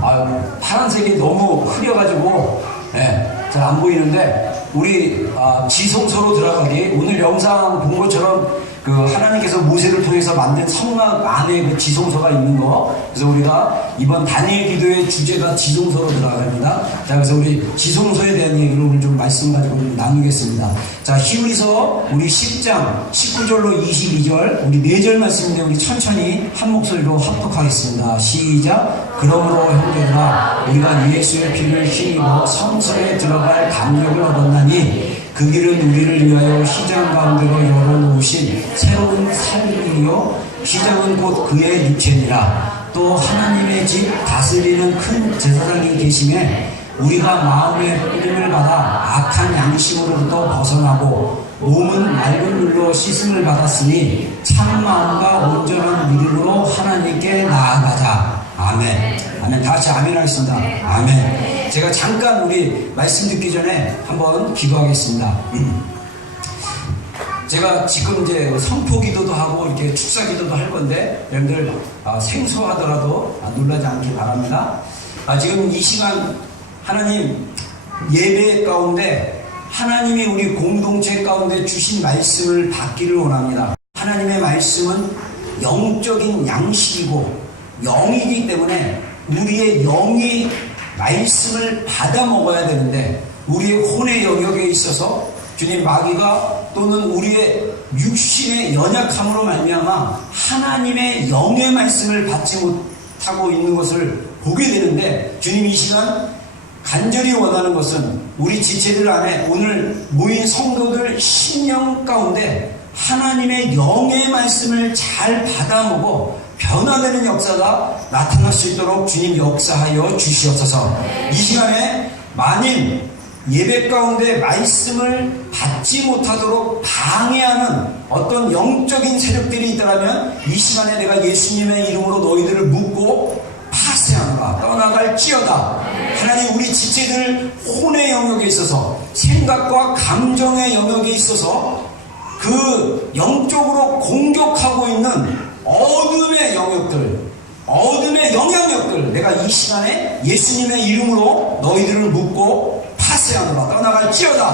파란색이 너무 흐려가지고 잘 안 보이는데 우리 지성소로 들어가기 오늘 영상 본 것처럼 그 하나님께서 모세를 통해서 만든 성막 안에 그 지성소가 있는 거. 그래서 우리가 이번 단일 기도의 주제가 지성소로 들어갑니다. 자, 그래서 우리 지성소에 대한 얘기를 오늘 좀 말씀 가지고 좀 나누겠습니다. 자, 히브리서 우리 10장 19절로 22절 우리 4절 말씀인데 우리 천천히 한 목소리로 합독하겠습니다. 시작. 그러므로 형제들아 우리가 예수의 피를 힘입어 성소에 들어갈 담력을 얻었나니 그 길은 우리를 위하여 시장 가운데로 열어놓으신 새로운 삶이요 시장은 곧 그의 육체니라. 또 하나님의 집 다스리는 큰 제사장이 계심에 우리가 마음의 뿌림을 받아 악한 양심으로부터 벗어나고 몸은 맑은 물로 씻음을 받았으니 참 마음과 온전한 믿음으로 하나님께 나아가자. 아멘. 아멘. 다 같이 아멘 하겠습니다. 아멘. 제가 잠깐 우리 말씀 듣기 전에 한번 기도하겠습니다. 제가 지금 이제 성포 기도도 하고 이렇게 축사 기도도 할 건데 여러분들 생소하더라도 놀라지 않기 바랍니다. 지금 이 시간 하나님 예배 가운데 하나님이 우리 공동체 가운데 주신 말씀을 받기를 원합니다. 하나님의 말씀은 영적인 양식이고 영이기 때문에 우리의 영이 말씀을 받아 먹어야 되는데 우리의 혼의 영역에 있어서 주님 마귀가 또는 우리의 육신의 연약함으로 말미암아 하나님의 영의 말씀을 받지 못하고 있는 것을 보게 되는데 주님 이 시간 간절히 원하는 것은 우리 지체들 안에 오늘 모인 성도들 심령 가운데 하나님의 영의 말씀을 잘 받아 먹어 변화되는 역사가 나타날 수 있도록 주님 역사하여 주시옵소서. 이 시간에 만일 예배 가운데 말씀을 받지 못하도록 방해하는 어떤 영적인 세력들이 있다면 이 시간에 내가 예수님의 이름으로 너희들을 묶고 파쇄하노라. 떠나갈지어다. 하나님 우리 지체들 혼의 영역에 있어서 생각과 감정의 영역에 있어서 그 영적으로 공격하고 있는 어둠의 영역들, 어둠의 영향력들 내가 이 시간에 예수님의 이름으로 너희들을 묶고 파쇄하노라. 떠나갈지어다.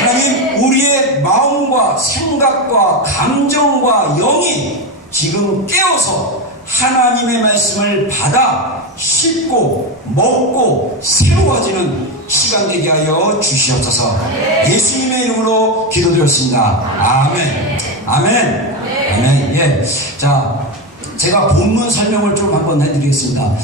하나님 우리의 마음과 생각과 감정과 영이 지금 깨어서 하나님의 말씀을 받아 씹고 먹고 새로워지는 시간 되게 하여 주시옵소서. 예수님의 이름으로 기도드렸습니다. 아멘. 아멘. 아멘. 예. 자, 제가 본문 설명을 좀 한번 해드리겠습니다.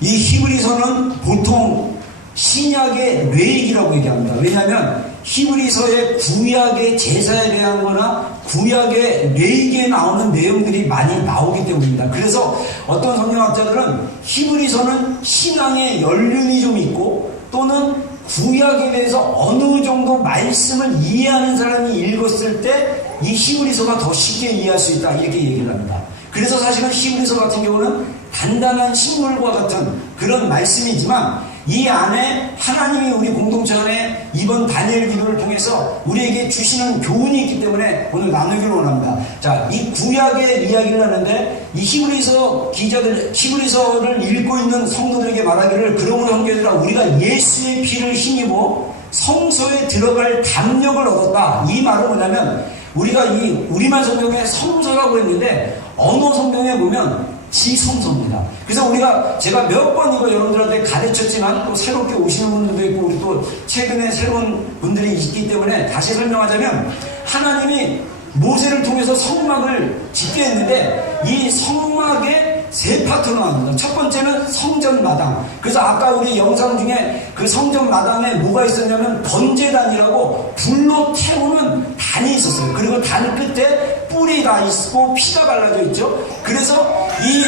이 히브리서는 보통 신약의 레이기라고 얘기합니다. 왜냐하면 히브리서의 구약의 제사에 대한 거나 구약의 레이기에 나오는 내용들이 많이 나오기 때문입니다. 그래서 어떤 성경학자들은 히브리서는 신앙의 연륜이 좀 있고 또는 구약에 대해서 어느 정도 말씀을 이해하는 사람이 읽었을 때 이 히브리서가 더 쉽게 이해할 수 있다 이렇게 얘기를 합니다. 그래서 사실은 히브리서 같은 경우는 단단한 식물과 같은 그런 말씀이지만 이 안에 하나님이 우리 공동체 안에 이번 다니엘 기도를 통해서 우리에게 주시는 교훈이 있기 때문에 오늘 나누기를 원합니다. 자, 이 구약의 이야기를 하는데 이 히브리서 기자들, 히브리서를 읽고 있는 성도들에게 말하기를 그러므로 형제들아 우리가 예수의 피를 힘입어 성소에 들어갈 담력을 얻었다. 이 말은 뭐냐면 우리가 이 우리말 성경에 성소라고 했는데 언어 성경에 보면 지성소입니다. 그래서 제가 몇 번 이거 여러분들한테 가르쳤지만 또 새롭게 오시는 분들도 있고 우리 또 최근에 새로운 분들이 있기 때문에 다시 설명하자면 하나님이 모세를 통해서 성막을 짓게 했는데 이 성막에 세 파트로 나옵니다. 첫 번째는 성전 마당. 그래서 아까 우리 영상 중에 그 성전 마당에 뭐가 있었냐면 번제단이라고 불로 태우는 단이 있었어요. 그리고 단 끝에 뿔이 다 있고 피가 발라져 있죠. 그래서 이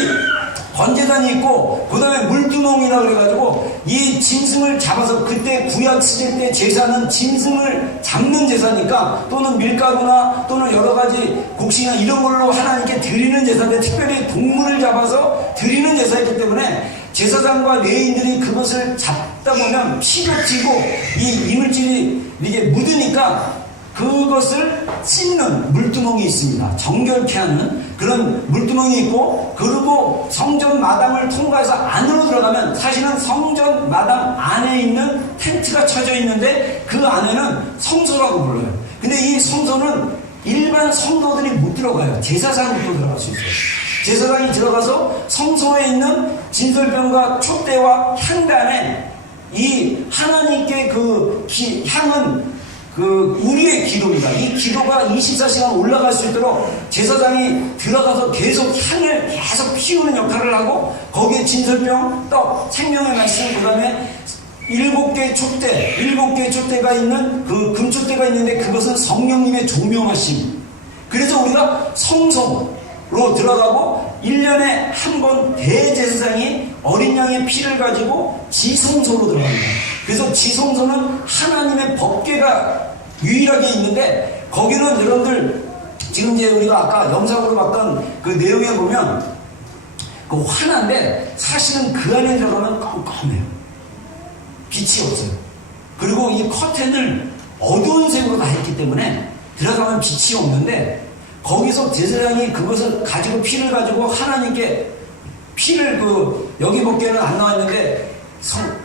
번제단이 있고 그 다음에 물두멍이라 그래가지고 이 짐승을 잡아서 그때 구약 시대 때 제사는 짐승을 잡는 제사니까 또는 밀가루나 또는 여러가지 곡식이나 이런 걸로 하나님께 드리는 제사인데 특별히 동물을 잡아서 드리는 제사이기 때문에 제사장과 레위인들이 그것을 잡다 보면 피가 튀고 이 이물질이 이게 묻으니까 그것을 씻는 물두멍이 있습니다. 정결케 하는 그런 물두멍이 있고, 그리고 성전 마당을 통과해서 안으로 들어가면 사실은 성전 마당 안에 있는 텐트가 쳐져 있는데 그 안에는 성소라고 불러요. 근데 이 성소는 일반 성도들이 못 들어가요. 제사장부터 들어갈 수 있어요. 제사장이 들어가서 성소에 있는 진설병과 촛대와 향단에 이 하나님께 그 향은 그 우리의 기도입니다. 이 기도가 24시간 올라갈 수 있도록 제사장이 들어가서 계속 향을 계속 피우는 역할을 하고, 거기에 진설병, 떡, 생명의 말씀, 그 다음에 7개의 촛대, 7개의 촛대가 있는 그 금촛대가 있는데 그것은 성령님의 조명하심. 그래서 우리가 성소로 들어가고 1년에 한 번 대제사장이 어린 양의 피를 가지고 지성소로 들어갑니다. 그래서 지성소는 하나님의 법궤가 유일하게 있는데, 거기는 여러분들 지금 이제 우리가 아까 영상으로 봤던 그 내용에 보면 그 환한데 사실은 그 안에 들어가면 깜깜해요. 빛이 없어요. 그리고 이 커튼을 어두운 색으로 다 했기 때문에 들어가면 빛이 없는데, 거기서 제사장이 그것을 가지고 피를 가지고 하나님께 피를 여기 법궤는 안 나왔는데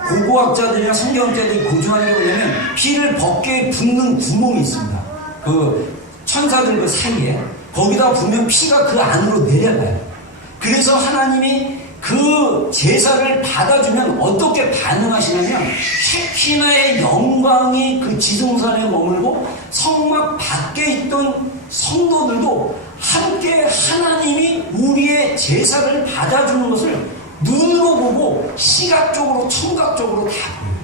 고고학자들이나 성경학자들이 고증하는 게 뭐냐면, 피를 법궤에 붓는 구멍이 있습니다. 그 천사들 그 사이에 거기다 보면 피가 그 안으로 내려가요. 그래서 하나님이 그 제사를 받아주면 어떻게 반응하시냐면, 쉐키나의 영광이 그 지성산에 머물고 성막 밖에 있던 성도들도 함께 하나님이 우리의 제사를 받아주는 것을 눈으로 보고 시각적으로 청각적으로 다 보여요.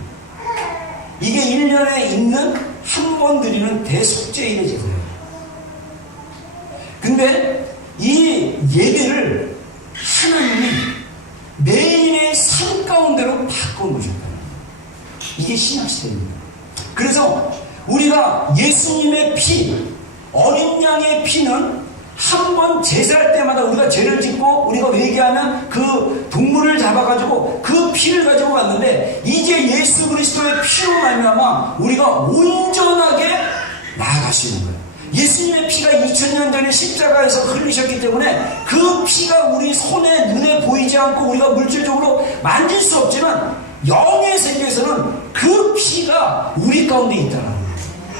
이게 1년에 있는 한 번 드리는 대속죄일의 제사예요. 근데 이 예배를 하나님이 매일의 삶 가운데로 바꿔놓으셨다. 이게 신약시대입니다. 그래서 우리가 예수님의 피, 어린 양의 피는 한 번 제사할 때마다 우리가 죄를 짓고 우리가 회개하면 그 동물을 잡아가지고 그 피를 가지고 갔는데, 이제 예수 그리스도의 피로 말미암아 우리가 온전하게 나아갈 수 있는 거예요. 예수님의 피가 2000년 전에 십자가에서 흘리셨기 때문에 그 피가 우리 손에 눈에 보이지 않고 우리가 물질적으로 만질 수 없지만 영의 세계에서는 그 피가 우리 가운데 있다는 거예요.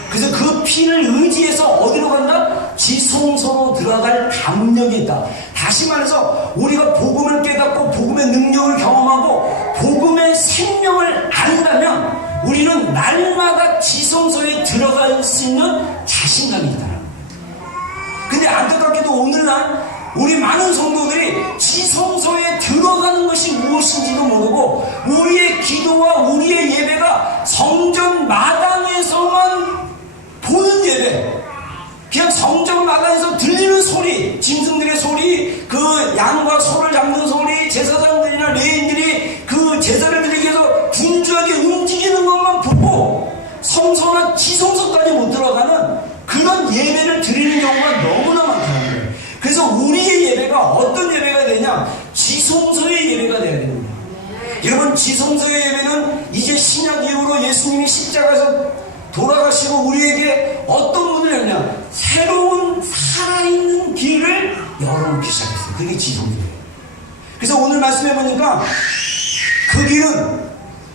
그래서 그 피를 의지해서 어디로 간다? 지성소로 들어갈 담력이 있다. 다시 말해서 우리가 복음을 깨닫고 복음의 능력을 경험하고 복음의 생명을 안다면 우리는 날마다 지성소에 들어갈 수 있는 자신감이 있다는 거예요. 근데 안타깝게도 오늘날 우리 많은 성도들이 지성소에 들어가는 것이 무엇인지도 모르고, 우리의 기도와 우리의 예배가 성전 마당에서만 보는 예배, 그냥 성전 마당에서 들리는 소리, 짐승들의 소리, 그 양과 소를 잡는 소리, 제사장들이나 레인들이 그 제사를 드리기 위해서 분주하게 움직이는 것만 보고 성소나 지성소까지 못 들어가는 그런 예배를 드리는 경우가 너무나 많다는 거예요. 그래서 우리의 예배가 어떤 예배가 되냐? 지성소의 예배가 돼야 됩니다. 여러분, 지성소의 예배는 이제 신약 이후로 예수님이 십자가에서 돌아가시고 우리에게 어떤 문을 열냐? 새로운 살아있는 길을 열어놓기 시작했어요. 그게 지성소예요. 그래서 오늘 말씀해 보니까 그 길은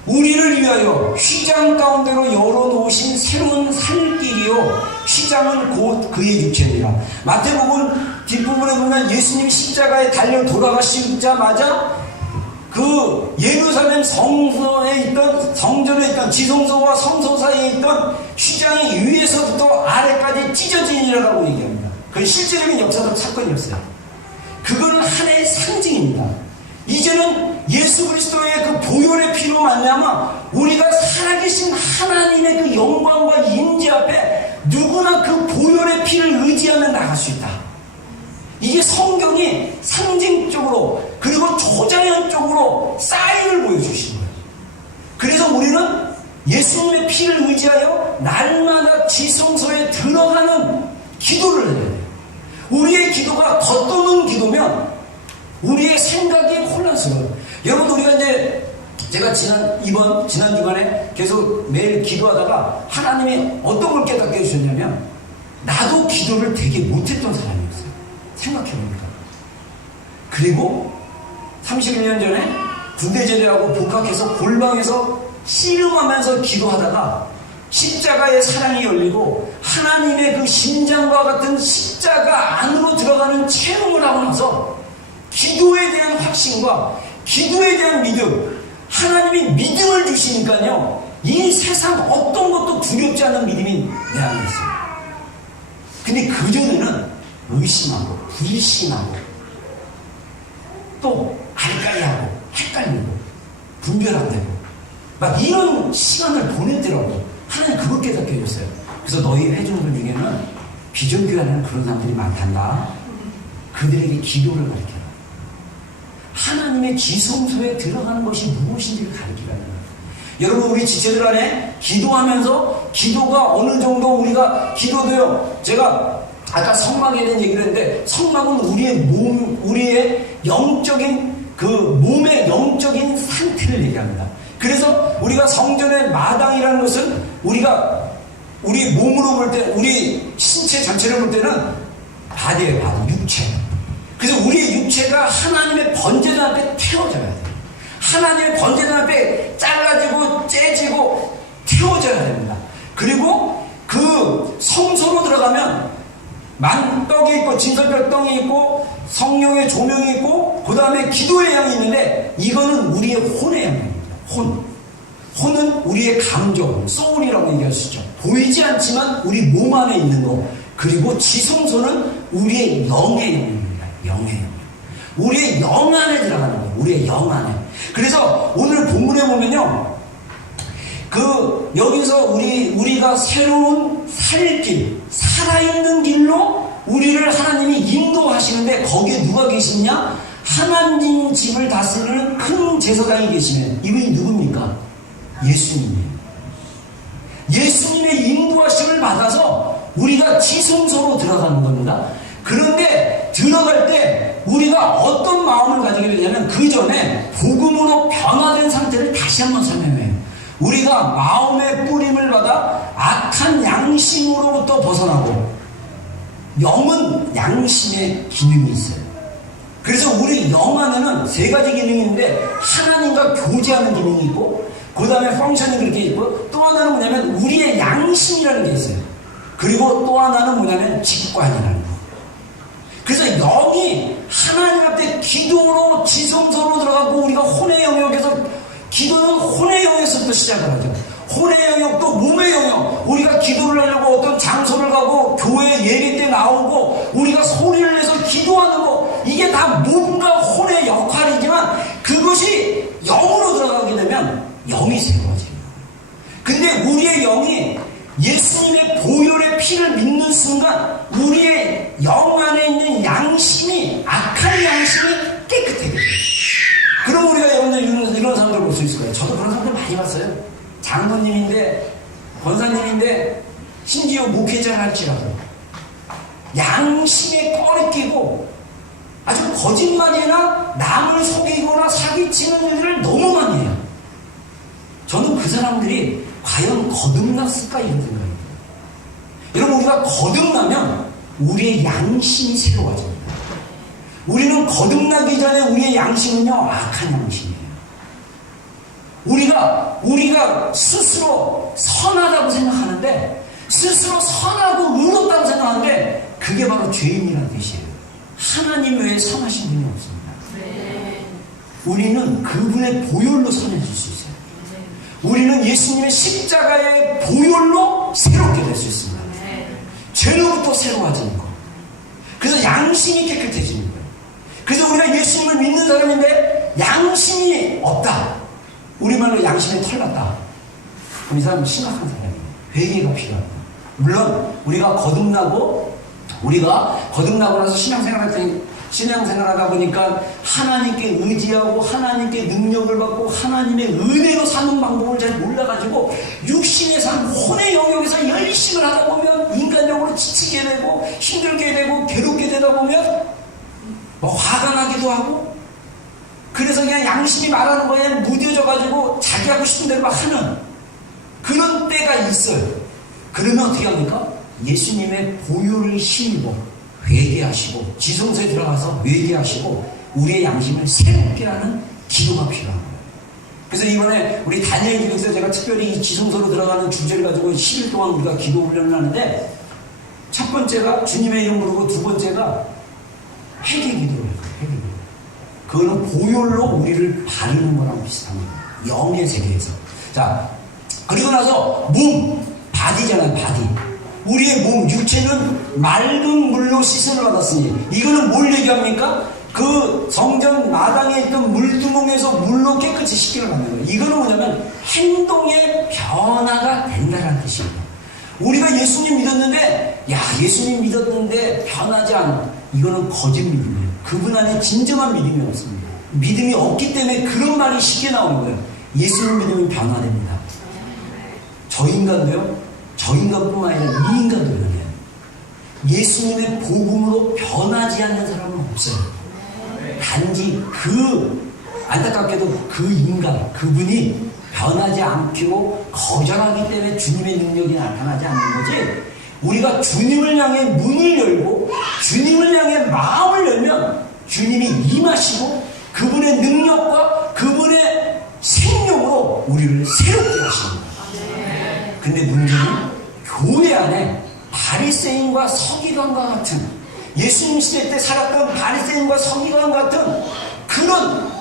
우리를 위하여 휘장 가운데로 열어놓으신 새로운 살길이요, 휘장은 곧 그의 육체니라. 마태복음 뒷부분에 보면 예수님이 십자가에 달려 돌아가시자마자 그 예루살렘 성전에 있던 지성소와 성소 사이에 있던 휘장이 위에서부터 아래까지 찢어지니라고 얘기합니다. 그건 실제적인 역사적 사건이었어요. 그건 하나의 상징입니다. 이제는 예수 그리스도의 그 보혈의 피로 말미암아 우리가 살아계신 하나님의 그 영광과 임재 앞에 누구나 그 보혈의 피를 의지하며 나갈 수 있다. 이게 성경이 상징적으로 그리고 초자연적으로 사인을 보여주시는 거예요. 그래서 우리는 예수님의 피를 의지하여 날마다 지성소에 들어가는 기도를 해야 돼요. 우리의 기도가 겉도는 기도면 우리의 생각이 혼란스러워요. 여러분, 우리가 이제 제가 지난 주간에 계속 매일 기도하다가 하나님이 어떤 걸 깨닫게 해주셨냐면, 나도 기도를 되게 못했던 사람이었어요. 생각해보니까. 그리고 31년 전에 군대 제대하고 복학해서 골방에서 씨름하면서 기도하다가 십자가의 사랑이 열리고 하나님의 그 심장과 같은 십자가 안으로 들어가는 체험을 하고 나서 기도에 대한 확신과 기도에 대한 믿음, 하나님이 믿음을 주시니까요, 이 세상 어떤 것도 두렵지 않은 믿음이 내 안에 있어요. 근데 그전에는 의심하고 불신하고 또 알까리하고 헷갈리고 분별 안 되고 막 이런 시간을 보냈더라고요. 하나님 그걸 깨닫게 해줬어요. 그래서 너희 회중들 중에는 비전교회 안에는 그런 사람들이 많단다. 그들에게 기도를 가르쳐라. 하나님의 지성소에 들어가는 것이 무엇인지를 가르치라는 거예요. 여러분, 우리 지체들 안에 기도하면서 기도가 어느 정도 우리가 기도도요, 제가 아까 성막에 대한 얘기를 했는데, 성막은 우리의 영적인 그 몸의 영적인 상태를 얘기합니다. 그래서 우리가 성전의 마당이라는 것은 우리 몸으로 볼 때, 우리 신체 전체를 볼 때는 바디예요, 바디, 육체. 그래서 우리의 육체가 하나님의 번제단 앞에 태워져야 돼요. 하나님의 번제단 앞에 잘라지고 째지고 태워져야 됩니다. 그리고 그 성소로 들어가면 만떡이 있고 진설별떡이 있고 성령의 조명이 있고 그 다음에 기도의 양이 있는데, 이거는 우리의 혼의 양입니다. 혼은 우리의 감정, 소울이라고 얘기할 수 있죠. 보이지 않지만 우리 몸 안에 있는 거. 그리고 지성소는 우리의 영의 영입니다. 영의 영. 우리의 영 안에 들어가는 거예요. 우리의 영 안에. 그래서 오늘 본문에 보면요, 여기서 우리가 새로운 살길, 살아있는 길로 우리를 하나님이 인도하시는데, 거기에 누가 계시냐? 하나님 집을 다스리는 큰 제사장이 계시면, 이분이 누굽니까? 예수님이에요. 예수님의 인도하심을 받아서 우리가 지성소로 들어가는 겁니다. 그런데 들어갈 때 우리가 어떤 마음을 가지게 되냐면, 그 전에 복음으로 변화된 상태를 다시 한번 설명해요. 우리가 마음의 뿌림을 받아 악한 양심으로부터 벗어나고, 영은 양심의 기능이 있어요. 그래서 우리 영 안에는 세 가지 기능이 있는데, 하나님과 교제하는 기능이 있고, 그 다음에 펑션이 그렇게 있고, 또 하나는 뭐냐면 우리의 양심이라는 게 있어요. 그리고 또 하나는 뭐냐면 직관이라는 거. 그래서 영이 하나님 앞에 기도로 지성소로 들어가고, 우리가 혼의 영역에서, 기도는 혼의 영역에서부터 시작을 하죠. 혼의 영역도 몸의 영역. 우리가 기도를 하려고 어떤 장소를 가고 교회 예배 때 나오고 우리가 소리를 내서 기도하는 거, 이게 다 몸과 혼의 역할이지만, 그것이 영으로 들어가게 되면 영이 새로워져요. 근데 우리의 영이 예수님의 보혈의 피를 믿는 순간 우리의 영 안에 있는 양심이, 악한 양심이 깨끗해져요. 그럼 우리가 여러분들 이런 사람들 볼 수 있을 거예요. 저도 그런 사람들 많이 봤어요. 장로님인데, 권사님인데, 심지어 목회자를 할지라도 양심에 꺼리 끼고 아주 거짓말이나 남을 속이거나 사기치는 일을 너무 많이 해요. 저는 그 사람들이 과연 거듭났을까 이런 생각이 들어요. 여러분, 우리가 거듭나면 우리의 양심이 새로워집니다. 우리는 거듭나기 전에 우리의 양심은요, 악한 양심이에요. 우리가 스스로 선하다고 생각하는데, 스스로 선하고 의롭다고 생각하는데, 그게 바로 죄인이라는 뜻이에요. 하나님 외에 선하신 분이 없습니다. 네. 우리는 그분의 보혈로 선해질 수 있어요. 네. 우리는 예수님의 십자가의 보혈로 새롭게 될 수 있습니다. 네. 죄로부터 새로워지는 거. 그래서 양심이 깨끗해지는 거예요. 그래서 우리가 예수님을 믿는 사람인데 양심이 없다. 우리말로 양심에 털났다. 그럼 이 사람은 심각한 사람이에요. 회개가 필요합니다. 물론 우리가 거듭나고 나서 신앙생활하다 보니까 하나님께 의지하고 하나님께 능력을 받고 하나님의 은혜로 사는 방법을 잘 몰라가지고 육신의 삶, 혼의 영역에서 열심을 하다 보면 인간적으로 지치게 되고 힘들게 되고 괴롭게 되다 보면 화가 나기도 하고, 그래서 그냥 양심이 말하는 거에 무뎌져가지고 하고 싶은 대로 막 하는 그런 때가 있어요. 그러면 어떻게 합니까? 예수님의 보혈을 힘입어 회개하시고 지성소에 들어가서 회개하시고 우리의 양심을 새롭게 하는 기도가 필요한 거예요. 그래서 이번에 우리 다니엘 기도에서 제가 특별히 이 지성소로 들어가는 주제를 가지고 10일 동안 우리가 기도 훈련을 하는데 첫 번째가 주님의 이름 부르고 두 번째가 회개 기도를 해요. 회개 기도. 그거는 보혈로 우리를 바르는 거랑 비슷한 거예요. 영의 세계에서. 자, 그리고 나서 몸, 바디잖아요. 바디. 우리의 몸, 육체는 맑은 물로 씻음을 받았으니 이거는 뭘 얘기합니까? 그 성전 마당에 있던 물두멍에서 물로 깨끗이 씻기를 받는 거예요. 이거는 뭐냐면 행동의 변화가 된다는 뜻입니다. 우리가 예수님 믿었는데 예수님 믿었는데 변하지 않아. 이거는 거짓 믿음이에요. 그분 안에 진정한 믿음이 없습니다. 믿음이 없기 때문에 그런 말이 쉽게 나오는 거예요. 예수님 믿음이 변화됩니다. 저 인간도요. 저 인간뿐만 아니라 이 인간도 변해요. 예수님의 복음으로 변하지 않는 사람은 없어요. 단지 안타깝게도 그 인간, 그분이 변하지 않고 거절하기 때문에 주님의 능력이 나타나지 않는 거지. 우리가 주님을 향해 문을 열고 주님을 향해 마음을 열면 주님이 임하시고 그분의 능력과 그분의 생명으로 우리를 새롭게 하십니다. 근데 문제는 교회 안에 바리새인과 서기관과 같은 예수님 시대 때 살았던 바리새인과 서기관 같은 그런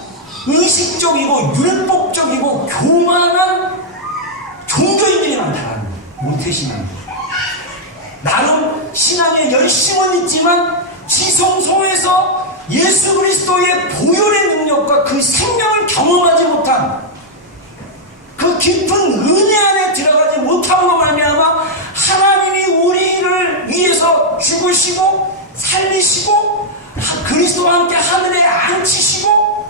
의식적이고 율법적이고 교만한 종교인들이 많다는 거예요. 모태신앙. 나는 신앙에 열심은 있지만 지성소에서 예수 그리스도의 보혈의 능력과 그 생명을 경험하지 못한 그 깊은 은혜 안에 들어가지 못함으로 말미암아 하나님이 우리를 위해서 죽으시고 살리시고 그리스도와 함께 하늘에 앉히시고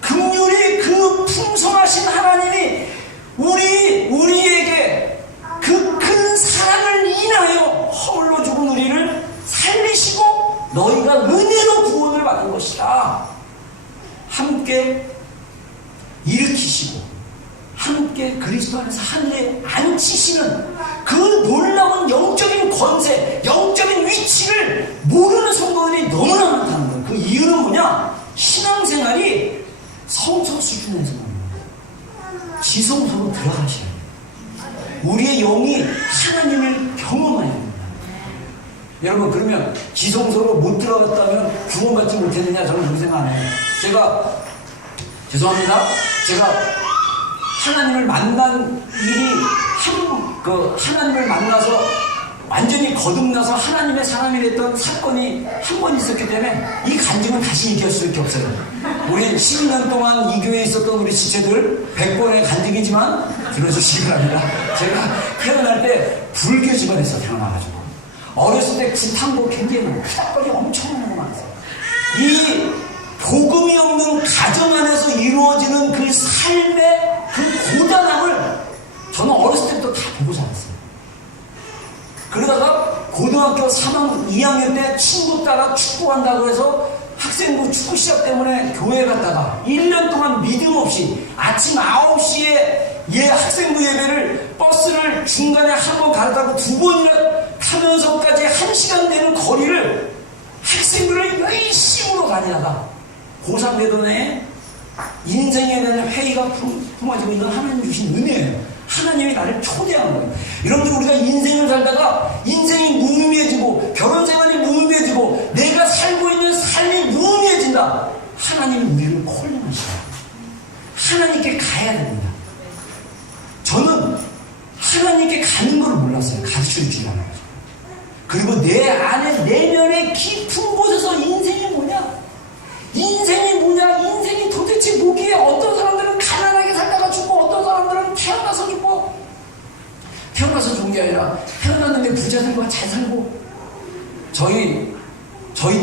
긍휼이 그 풍성하신 하나님이 우리에게 그 큰 사랑을 인하여 허물로 죽은 우리를 살리시고 너희가 은혜로 구원을 받은 것이다. 함께 일으키시고 함께 그리스도 안에서 하늘에 앉히시는 그 놀라운 영적인 권세, 영적인 위치를 모르는 성도들이 너무나 많다는 거예요. 그 이유는 뭐냐? 신앙생활이 성서 수준에서 지성소로 들어가셔야 돼요. 우리의 영이 하나님을 경험해야 됩니다. 여러분, 그러면 지성소로 못 들어갔다면 구원받지 못했느냐? 저는 그렇게 생각 안 해요. 죄송합니다. 제가 하나님을 만난 일이 하나님을 만나서 완전히 거듭나서 하나님의 사람이 됐던 사건이 한 번 있었기 때문에 이 간증은 다시 얘기할 수밖에 없어요. 우리 12년 동안 이 교회에 있었던 우리 지체들 100번의 간증이지만 들어주시기 바랍니다. 제가 태어날 때 불교 집안에서 태어나가지고 어렸을 때 구탕도 굉장히 많고 피닥거리 엄청 많았어요. 이 복음이 없는 가정 안에서 이루어지는 그 삶의 그 고단함을 저는 어렸을 때부터 다 보고 자랐어요. 그러다가 고등학교 2학년 때 친구 따라 축구한다고 해서 학생부 축구 시작 때문에 교회 갔다가 1년 동안 믿음 없이 아침 9시에 학생부 예배를 버스를 중간에 한 번 갈아타고 2번이나 타면서까지 1시간 되는 거리를 학생부를 열심으로 다니다가 고3 되던 해 인생에 대한 회의가 품어지고 이건 하나님 주신 은혜예요. 하나님이 나를 초대한 거예요. 여러분들, 우리가 인생을 살다가 인생이 무의미해지고 결혼생활이 무의미해지고 내가 살고 있는 삶이 무의미해진다. 하나님이 우리를 콜링하셔요. 하나님께 가야 됩니다. 저는 하나님께 가는 걸 몰랐어요. 가르쳐 주지 않아요. 그리고 내 안에 내면의 깊은 곳에서 인생이 뭐냐? 인생이 뭐냐? 인생이 도대체 뭐기에? 어떤 사람들은 가난하게 살다가 죽고 어떤 사람들은 태어나서 죽고, 태어나서 죽은 게 아니라 태어났는데 부자들과 잘 살고. 저희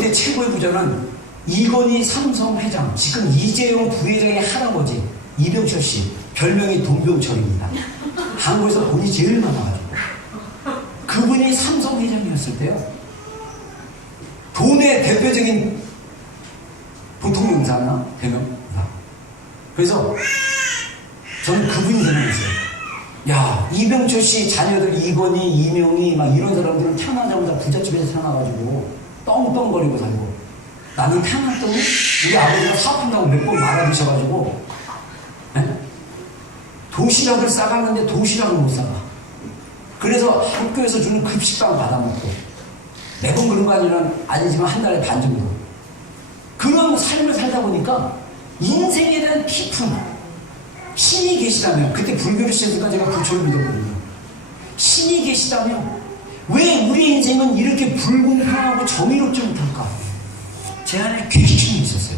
때 최고의 부자는 이건희 삼성 회장, 지금 이재용 부회장의 할아버지 이병철 씨, 별명이 돈병철입니다. 한국에서 돈이 제일 많아가지고 그분이 삼성 회장이었을 때요, 돈의 대표적인 보통 용사나 대명사. 그래서 저는 그분이 생각했어요. 야, 이병철 씨 자녀들 이건희, 이명희 막 이런 사람들은 태어나자마자 부잣집에서 태어나가지고 떵떵거리고 살고, 나는 태어났더니 우리 아버지가 사업한다고 몇 번 말아드셔가지고 도시락을 싸갔는데 도시락을 못 싸가. 그래서 학교에서 주는 급식빵 받아먹고, 매번 그런 거 아니지만 한 달에 반 정도. 그런 삶을 살다 보니까 인생에 대한 깊은 신이 계시다면, 그때 불교를 시작했으니까 제가 부처를 믿었거든요. 신이 계시다면 왜 우리 인생은 이렇게 불공평하고 정의롭지 못할까? 제 안에 퀘스천이 있었어요.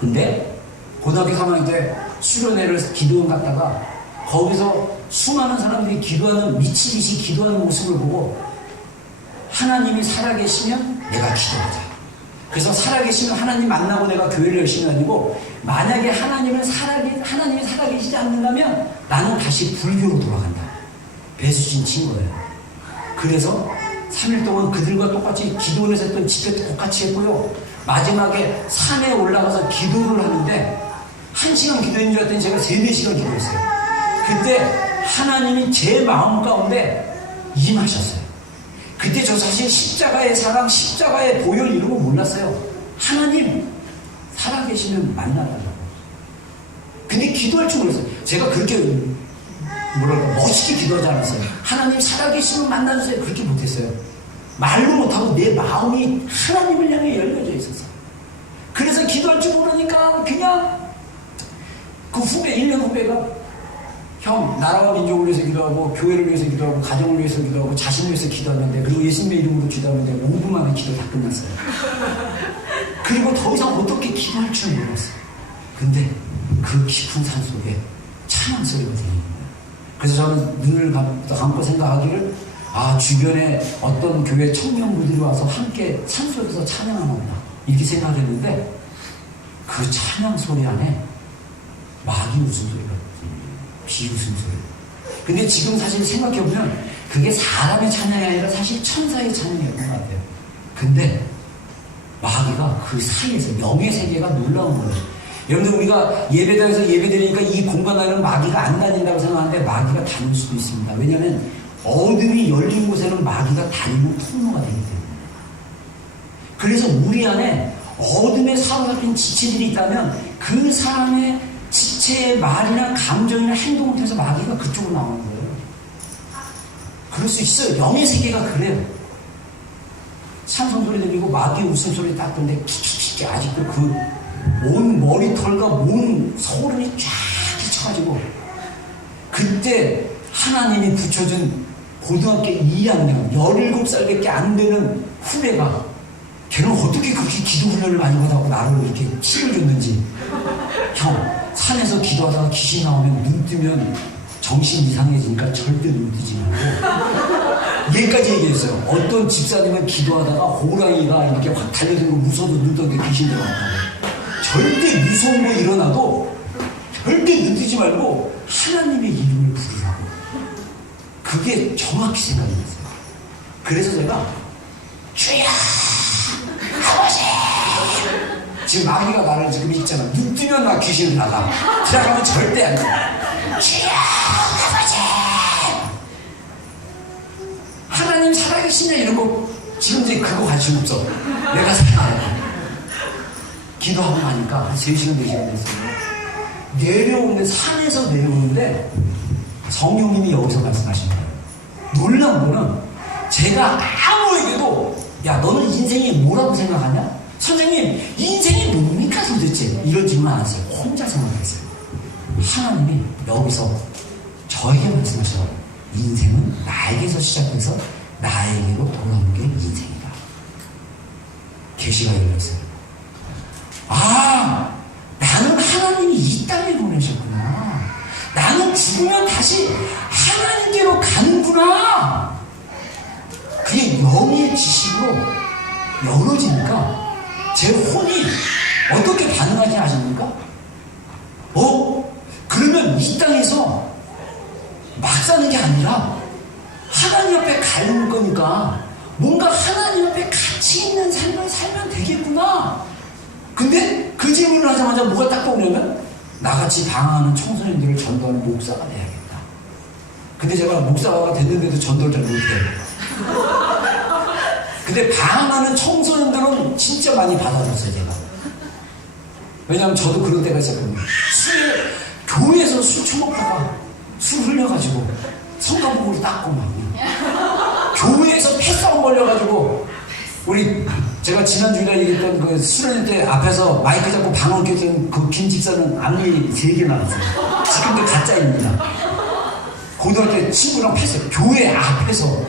근데 고등학교 3학년 때 수련회를 기도원 갔다가 거기서 수많은 사람들이 기도하는, 미치듯이 기도하는 모습을 보고, 하나님이 살아계시면 내가 기도하자. 그래서 살아계시면 하나님 만나고 내가 교회를 열심히 다니고, 만약에 하나님이 살아계시지 않는다면 나는 다시 불교로 돌아간다. 배수진 친 거예요. 그래서 3일 동안 그들과 똑같이 기도원에서 했던 집회 똑같이 했고요. 마지막에 산에 올라가서 기도를 하는데 1시간 기도인 줄 알았더니 제가 3-4시간 기도했어요. 그때 하나님이 제 마음 가운데 임하셨어요. 그때 저 사실 십자가의 사랑, 십자가의 보혈 이런 거 몰랐어요. 하나님 살아계시면 만나라고. 근데 기도할 줄 몰랐어요. 제가 그렇게 멋있게 기도하지 않았어요. 하나님 살아계시면 만나주세요. 그렇게 못했어요. 말로 못하고 내 마음이 하나님을 향해 열려져 있었어요. 그래서 기도할 줄 모르니까 그냥 그 후배, 1년 후배가 형, 나라와 민족을 위해서 기도하고, 교회를 위해서 기도하고, 가정을 위해서 기도하고, 자신을 위해서 기도하는데, 그리고 예수님의 이름으로 기도하는데 5분 만에 기도 다 끝났어요. 그리고 더 이상 어떻게 기도할 줄 몰랐어요. 근데 그 깊은 산 속에 찬양 소리가 들리는 거예요. 그래서 저는 눈을 감고 생각하기를, 아, 주변에 어떤 교회 청년부들이 와서 함께 산속에서 찬양하는구나, 이렇게 생각했는데, 그 찬양 소리 안에 마귀 웃음소리가 들려요. 비웃음소리. 근데 지금 사실 생각해보면 그게 사람의 찬양이 아니라 사실 천사의 찬양이었던 것 같아요. 근데 마귀가 그 사이에서, 영의 세계가 놀라운 거예요. 여러분들, 우리가 예배당에서 예배드리니까 이 공간 안에는 마귀가 안 다닌다고 생각하는데 마귀가 다닐 수도 있습니다. 왜냐하면 어둠이 열린 곳에는 마귀가 다니는 통로가 되기 때문에. 그래서 우리 안에 어둠에 사로잡힌 지체들이 있다면 그 사람의 지체의 말이나 감정이나 행동을 통해서 마귀가 그쪽으로 나오는 거예요. 그럴 수 있어요. 영의 세계가 그래요. 찬송 소리 들리고 마귀 웃음소리 딱 듣는데 키키키키, 아직도 그 온 머리털과 온 소름이 쫙 끼쳐가지고, 그때 하나님이 붙여준 고등학교 2학년 17살밖에 안 되는 후배가, 걔는 어떻게 그렇게 기도 훈련을 많이 하다고 나를 이렇게 키를 줬는지, 형, 산에서 기도하다가 귀신 나오면 눈 뜨면 정신 이상해지니까 절대 눈 뜨지 말고. 얘까지 얘기했어요. 어떤 집사님은 기도하다가 호랑이가 이렇게 확 달려들고 무서워서 눈 뜨는 게 귀신 들어갔다고. 절대 무서운 거 일어나도 절대 눈 뜨지 말고 하나님의 이름을 부르라고. 그게 정확히 생각이 났어요. 그래서 제가 주여 아버지, 지금 마귀가 나를 지금 있잖아. 눈 뜨면 막 귀신을 나가. 들어가면 절대 안 돼. 주여 아버지, 하나님 살아계시냐 이런 거 지금 이제 그거 관심 없어. 내가 살아요. 기도하고 나니까 한 3시간, 4시간 됐어요. 내려오는데, 산에서 내려오는데 성령님이 여기서 말씀하신 거예요. 놀라운 거는 제가 아무에게도, 야, 너는 인생이 뭐라고 생각하냐? 선생님, 인생이 뭡니까 도대체? 이런 질문 안 했어요. 혼자 생각했어요. 하나님이 여기서 저에게 말씀하셔요. 인생은 나에게서 시작해서 나에게로 돌아오는 게 인생이다. 계시가 열렸어요. 아, 나는 하나님이 이 땅에 보내셨구나. 나는 죽으면 다시 하나님께로 가는구나. 그게 영의 지식으로 열어지니까 제 혼이 어떻게 반응하지 아십니까? 그러면 이 땅에서 막 사는 게 아니라 하나님 앞에 가는 거니까 뭔가 하나님 앞에 가치 있는 삶을 살면 되겠구나. 근데 그 질문을 하자마자 뭐가 딱 떠오르냐면, 나같이 방황하는 청소년들을 전도하는 목사가 돼야겠다. 근데 제가 목사가 됐는데도 전도를 잘 못해요. 근데 방황하는 청소년들은 진짜 많이 받아줬어요, 제가. 왜냐하면 저도 그런 때가 있었거든요. 교회에서 술 처먹다가 술 흘려가지고 성가복으로 닦고 막 교회에서 패싸움 걸려가지고 제가 지난주에 얘기했던 그 수련회 때 앞에서 마이크 잡고 방언 꼈던 그 김 집사는 앞니 3개 나왔어요. 지금도 가짜입니다. 고등학교 때 친구랑 교회 앞에서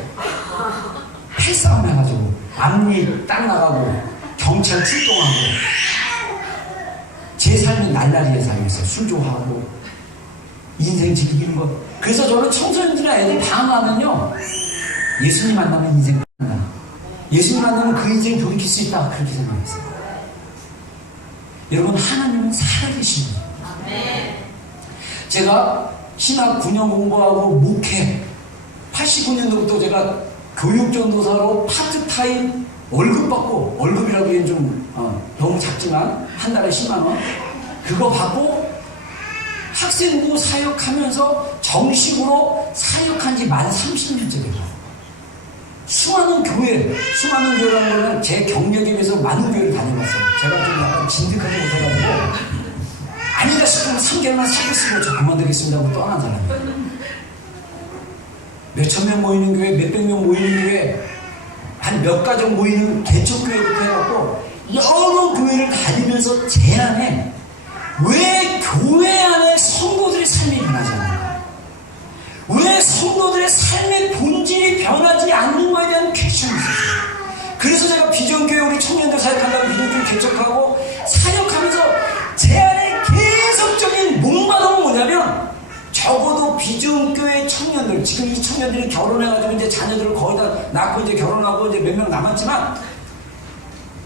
패싸움 해가지고 앞니 딱 나가고 경찰 출동하고 제 삶이 날라리의 삶이었어요. 술 좋아하고 인생 즐기는 것. 그래서 저는 청소년들이나 애들 방황하면요, 예수님 만나면 인생 끝난다. 예수님 만나면 그 인생 돌이킬 수 있다. 그렇게 생각했어요. 여러분, 하나님은 살아계신 분이에요. 제가 신학 9년 공부하고 목회 89년도부터 제가 교육전도사로 파트타임 월급 받고, 월급이라고 하기엔 좀 너무 작지만 한 달에 10만원 그거 받고 학생부 사역하면서 정식으로 사역한 지 만 30년째 돼요. 수많은 교회라는 거는 제 경력에 비해서 많은 교회를 다녀봤어요. 제가 좀 약간 진득하지 못해가지고 아니다 싶으면 3개월만 사겠습니다. 저 그만두겠습니다 하고 떠난 사람이에요. 몇천 명 모이는 교회, 몇백 명 모이는 교회, 한 몇 가정 모이는 개척교회부터 해갖고 여러 교회를 다니면서 제안해. 왜 교회 안에 성도들의 삶이 변하지 않는가? 왜 성도들의 삶의 본질이 변하지 않는 거에 대한 퀘션이 있었어요. 그래서 제가 비전교회 우리 청년들 사역한다고 비전교회 개척하고 사역하면서 제 안에 계속적인 목마름은 뭐냐면, 적어도 비전교회 청년들, 지금 이 청년들이 결혼해가지고 이제 자녀들을 거의 다 낳고 이제 결혼하고 이제 몇 명 남았지만,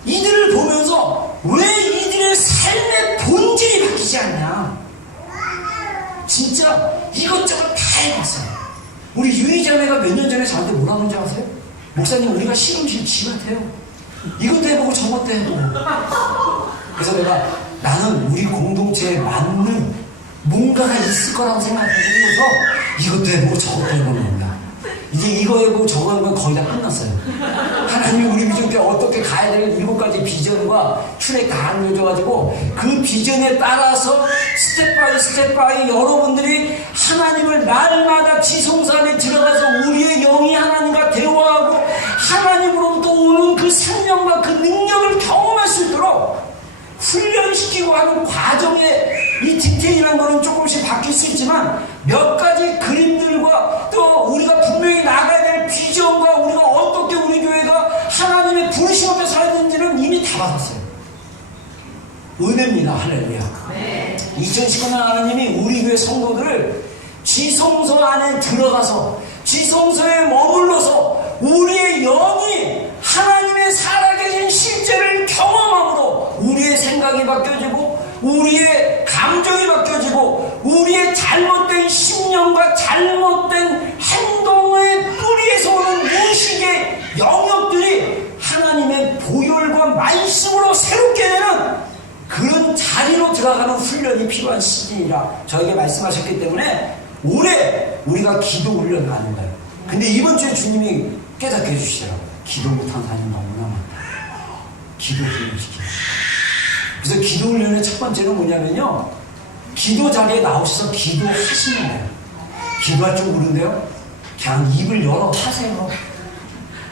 이들을 보면서 왜 이들의 삶의 본질이 바뀌지 않냐? 진짜 이것저것 다 해봤어요. 우리 유이자매가 몇 년 전에 저한테 뭐라 그런지 아세요? 목사님, 우리가 실험실 쥐 같아요. 이것도 해보고 저것도 해보고. 그래서 나는 우리 공동체에 맞는 뭔가가 있을 거라고 생각해서 이것도 해보고 저것도 해보는 겁니다. 이제 이거 해보고 저거 해보면 거의 다 끝났어요. 하나님이 우리 비전교회 어떻게 가야 되는 7가지 비전과 트랙 다 알려줘가지고 그 비전에 따라서 스텝 바이 여러분들이 하나님을 날마다 지성소 안에 들어가서 우리의 영이 하나님과 대화하고 하나님으로부터 오는 그 생명과 그 능력을 경험할 수 있도록 훈련시키고 하는 과정에 이 디테일한 거는 조금씩 바뀔 수 있지만 몇 가지 그림들과 또 우리가 분명히 나가야 될 비전과 우리가 어떻게 우리 교회가 하나님의 부르심 앞에 살아야 되는지는 이미 다 받았어요. 은혜입니다. 할렐루야. 2019년 하나님이 우리 교회 성도들을 지성소 안에 들어가서 지성소에 머물러서 우리의 영이 하나님의 살아계신 실제를 경험함으로 우리의 생각이 바뀌어지고 우리의 감정이 바뀌어지고 우리의 잘못된 심령과 잘못된 행동의 뿌리에서 오는 무의식의 영역들이 하나님의 보혈과 말씀으로 새롭게 되는 그런 자리로 들어가는 훈련이 필요한 시즌이라 저에게 말씀하셨기 때문에 올해 우리가 기도 훈련을 하는 거예요. 근데 이번 주에 주님이 깨닫게 해주시더라고요. 기도 못한 사람이 너무나 많다. 기도 훈련시키는. 그래서 기도 훈련의 첫 번째는 뭐냐면요, 기도 자리에 나오셔서 기도하시는 거예요. 기도할 줄 모르는데요? 그냥 입을 열어 하세요.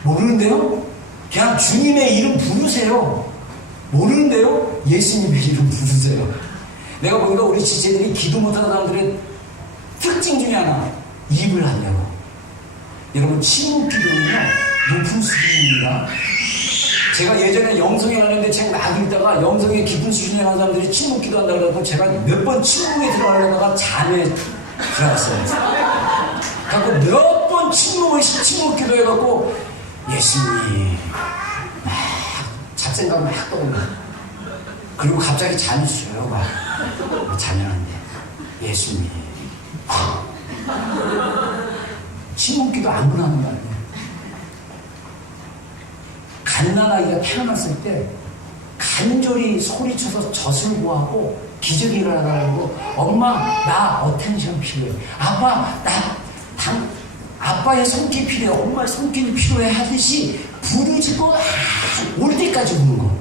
모르는데요? 그냥 주님의 이름 부르세요. 모르는데요? 예수님의 이름 부르세요. 내가 보니까 우리 지체들이 기도 못하는 사람들의 특징 중에 하나, 입을 안 열어. 여러분, 침묵 기도는요, 높은 수준입니다. 제가 예전에 영성에 가는데 책 막 읽다가 영성의 깊은 수준에 가는 사람들이 침묵 기도한다고 해서 제가 몇 번 침묵에 들어가려다가 잠에 들어갔어요. 그래서 몇 번 침묵 기도해갖고 예수님 막 잡생각 막 떠올라. 그리고 갑자기 잠이 쉬어요. 자면 안 돼. 예수님. 침묵 기도 아무나 하는 거 아니에요. 갓난아기가 태어났을 때 간절히 소리쳐서 젖을 구하고 기적이 일어나가지고 엄마 나 어텐션 필요해. 아빠의 손길 필요해. 엄마의 손길이 필요해 하듯이 부르짖고 올 때까지 우는 거.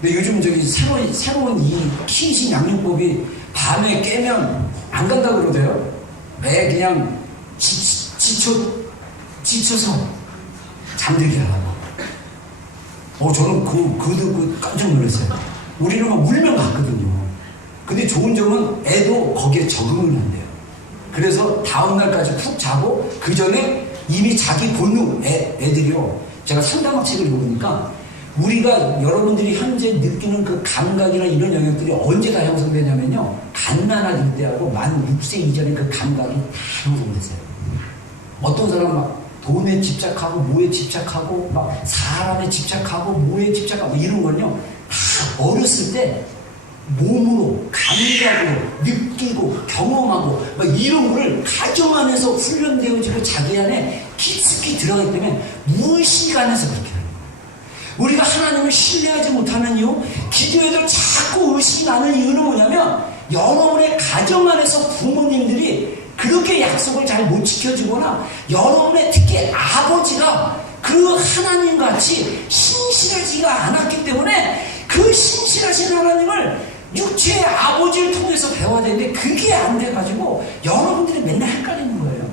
근데 요즘 저기 새로운 이 키신 양육법이 밤에 깨면 안 간다고 그러대요. 왜 그냥 지쳐서 잠들게 하라고. 저는 그거 듣고 깜짝 놀랐어요. 우리는 막 울면 갔거든요. 근데 좋은 점은 애도 거기에 적응을 한대요. 그래서 다음날까지 푹 자고 그 전에 이미 자기 본능 애들이요. 제가 상담학 책을 읽어보니까 우리가 여러분들이 현재 느끼는 그 감각이나 이런 영역들이 언제 다 형성되냐면요. 갓난아기 때하고 만 6세 이전에 그 감각이 다 형성됐어요. 어떤 사람은 막 돈에 집착하고 뭐에 집착하고 막 사람에 집착하고 뭐에 집착하고 이런 건요. 다 어렸을 때 몸으로 감각으로 느끼고 경험하고 막 이런 거를 가정 안에서 훈련되어지고 자기 안에 깊숙이 들어가기 때문에 무의식안에서 그렇게 해요. 우리가 하나님을 신뢰하지 못하는 이유, 기도에도 자꾸 의식이 나는 이유는 뭐냐면 여러분의 가정 안에서 부모님들이 그렇게 약속을 잘 못 지켜주거나 여러분의 특히 아버지가 그 하나님같이 신실하지가 않았기 때문에 그 신실하신 하나님을 육체의 아버지를 통해서 배워야 되는데 그게 안 돼가지고 여러분들이 맨날 헷갈리는 거예요.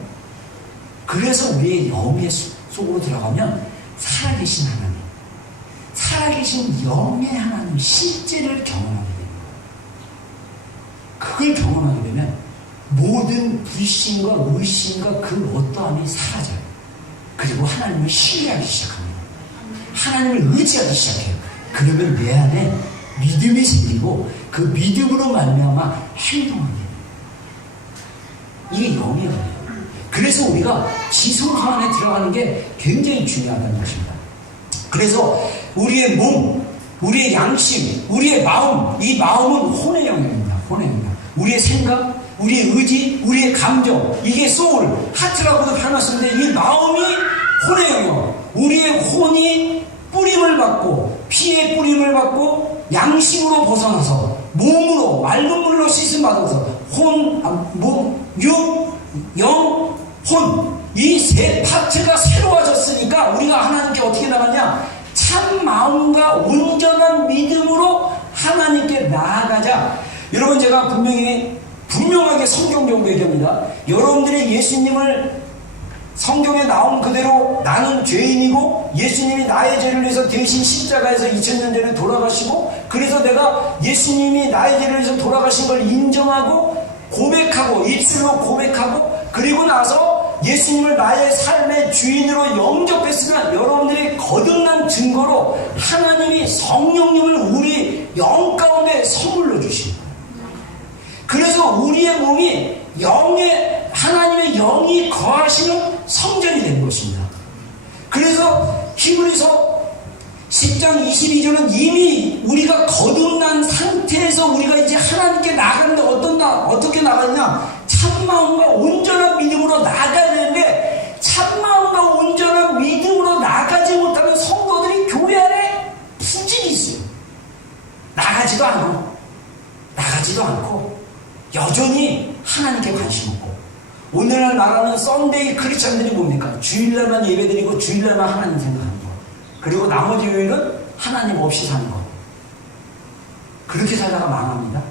그래서 우리의 영의 속으로 들어가면 살아계신 하나님, 살아계신 영의 하나님 실제를 경험하게 됩니다. 그걸 경험하게 되면 모든 불신과 의심과 그 어떠함이 사라져요. 그리고 하나님을 신뢰하기 시작합니다. 하나님을 의지하기 시작해요. 그러면 내 안에 믿음이 생기고 그 믿음으로 말미암아 행동하게 돼요. 이게 영이에요. 그래서 우리가 지성소 안에 들어가는 게 굉장히 중요하다는 것입니다. 그래서 우리의 몸, 우리의 양심, 우리의 마음, 이 마음은 혼의 영역입니다. 혼의 영역. 우리의 생각, 우리의 의지, 우리의 감정, 이게 소울, 하트라고도 표현했는데 이 마음이 혼의 영역. 우리의 혼이 뿌림을 받고 피의 뿌림을 받고 양심으로 벗어나서 몸으로 맑은 물로 씻음 받아서 몸, 육, 영, 혼 이 세 파트가 새로워졌으니까 우리가 하나님께 어떻게 나가냐? 참 마음과 온전한 믿음으로 하나님께 나아가자. 여러분 제가 분명하게 성경적으로 얘기합니다. 여러분들이 예수님을 성경에 나온 그대로 나는 죄인이고 예수님이 나의 죄를 위해서 대신 십자가에서 2000년 전에 돌아가시고 그래서 내가 예수님이 나의 죄를 위해서 돌아가신 걸 인정하고 고백하고 입술로 고백하고 그리고 나서 예수님을 나의 삶의 주인으로 영접했으면 여러분들이 거듭난 증거로 하나님이 성령님을 우리 영 가운데 선물로 주신 거예요. 그래서 우리의 몸이 하나님의 영이 거하시는 성전이 된 것입니다. 그래서 히브리서 10장 22절은 이미 우리가 거듭난 상태에서 우리가 이제 하나님께 나가는데 어떻게 나가느냐? 참마음과 온전한 믿음으로 나가야 되는데 참마음과 온전한 믿음으로 나가지 못하는 성도들이 교회 안에 부진이 있어요. 나가지도 않고 여전히 하나님께 관심 없고 오늘날 말하는 썬데이 크리스찬들이 뭡니까? 주일날만 예배드리고 주일날만 하나님 생각하는 거 그리고 나머지 요일은 하나님 없이 사는 거 그렇게 살다가 망합니다.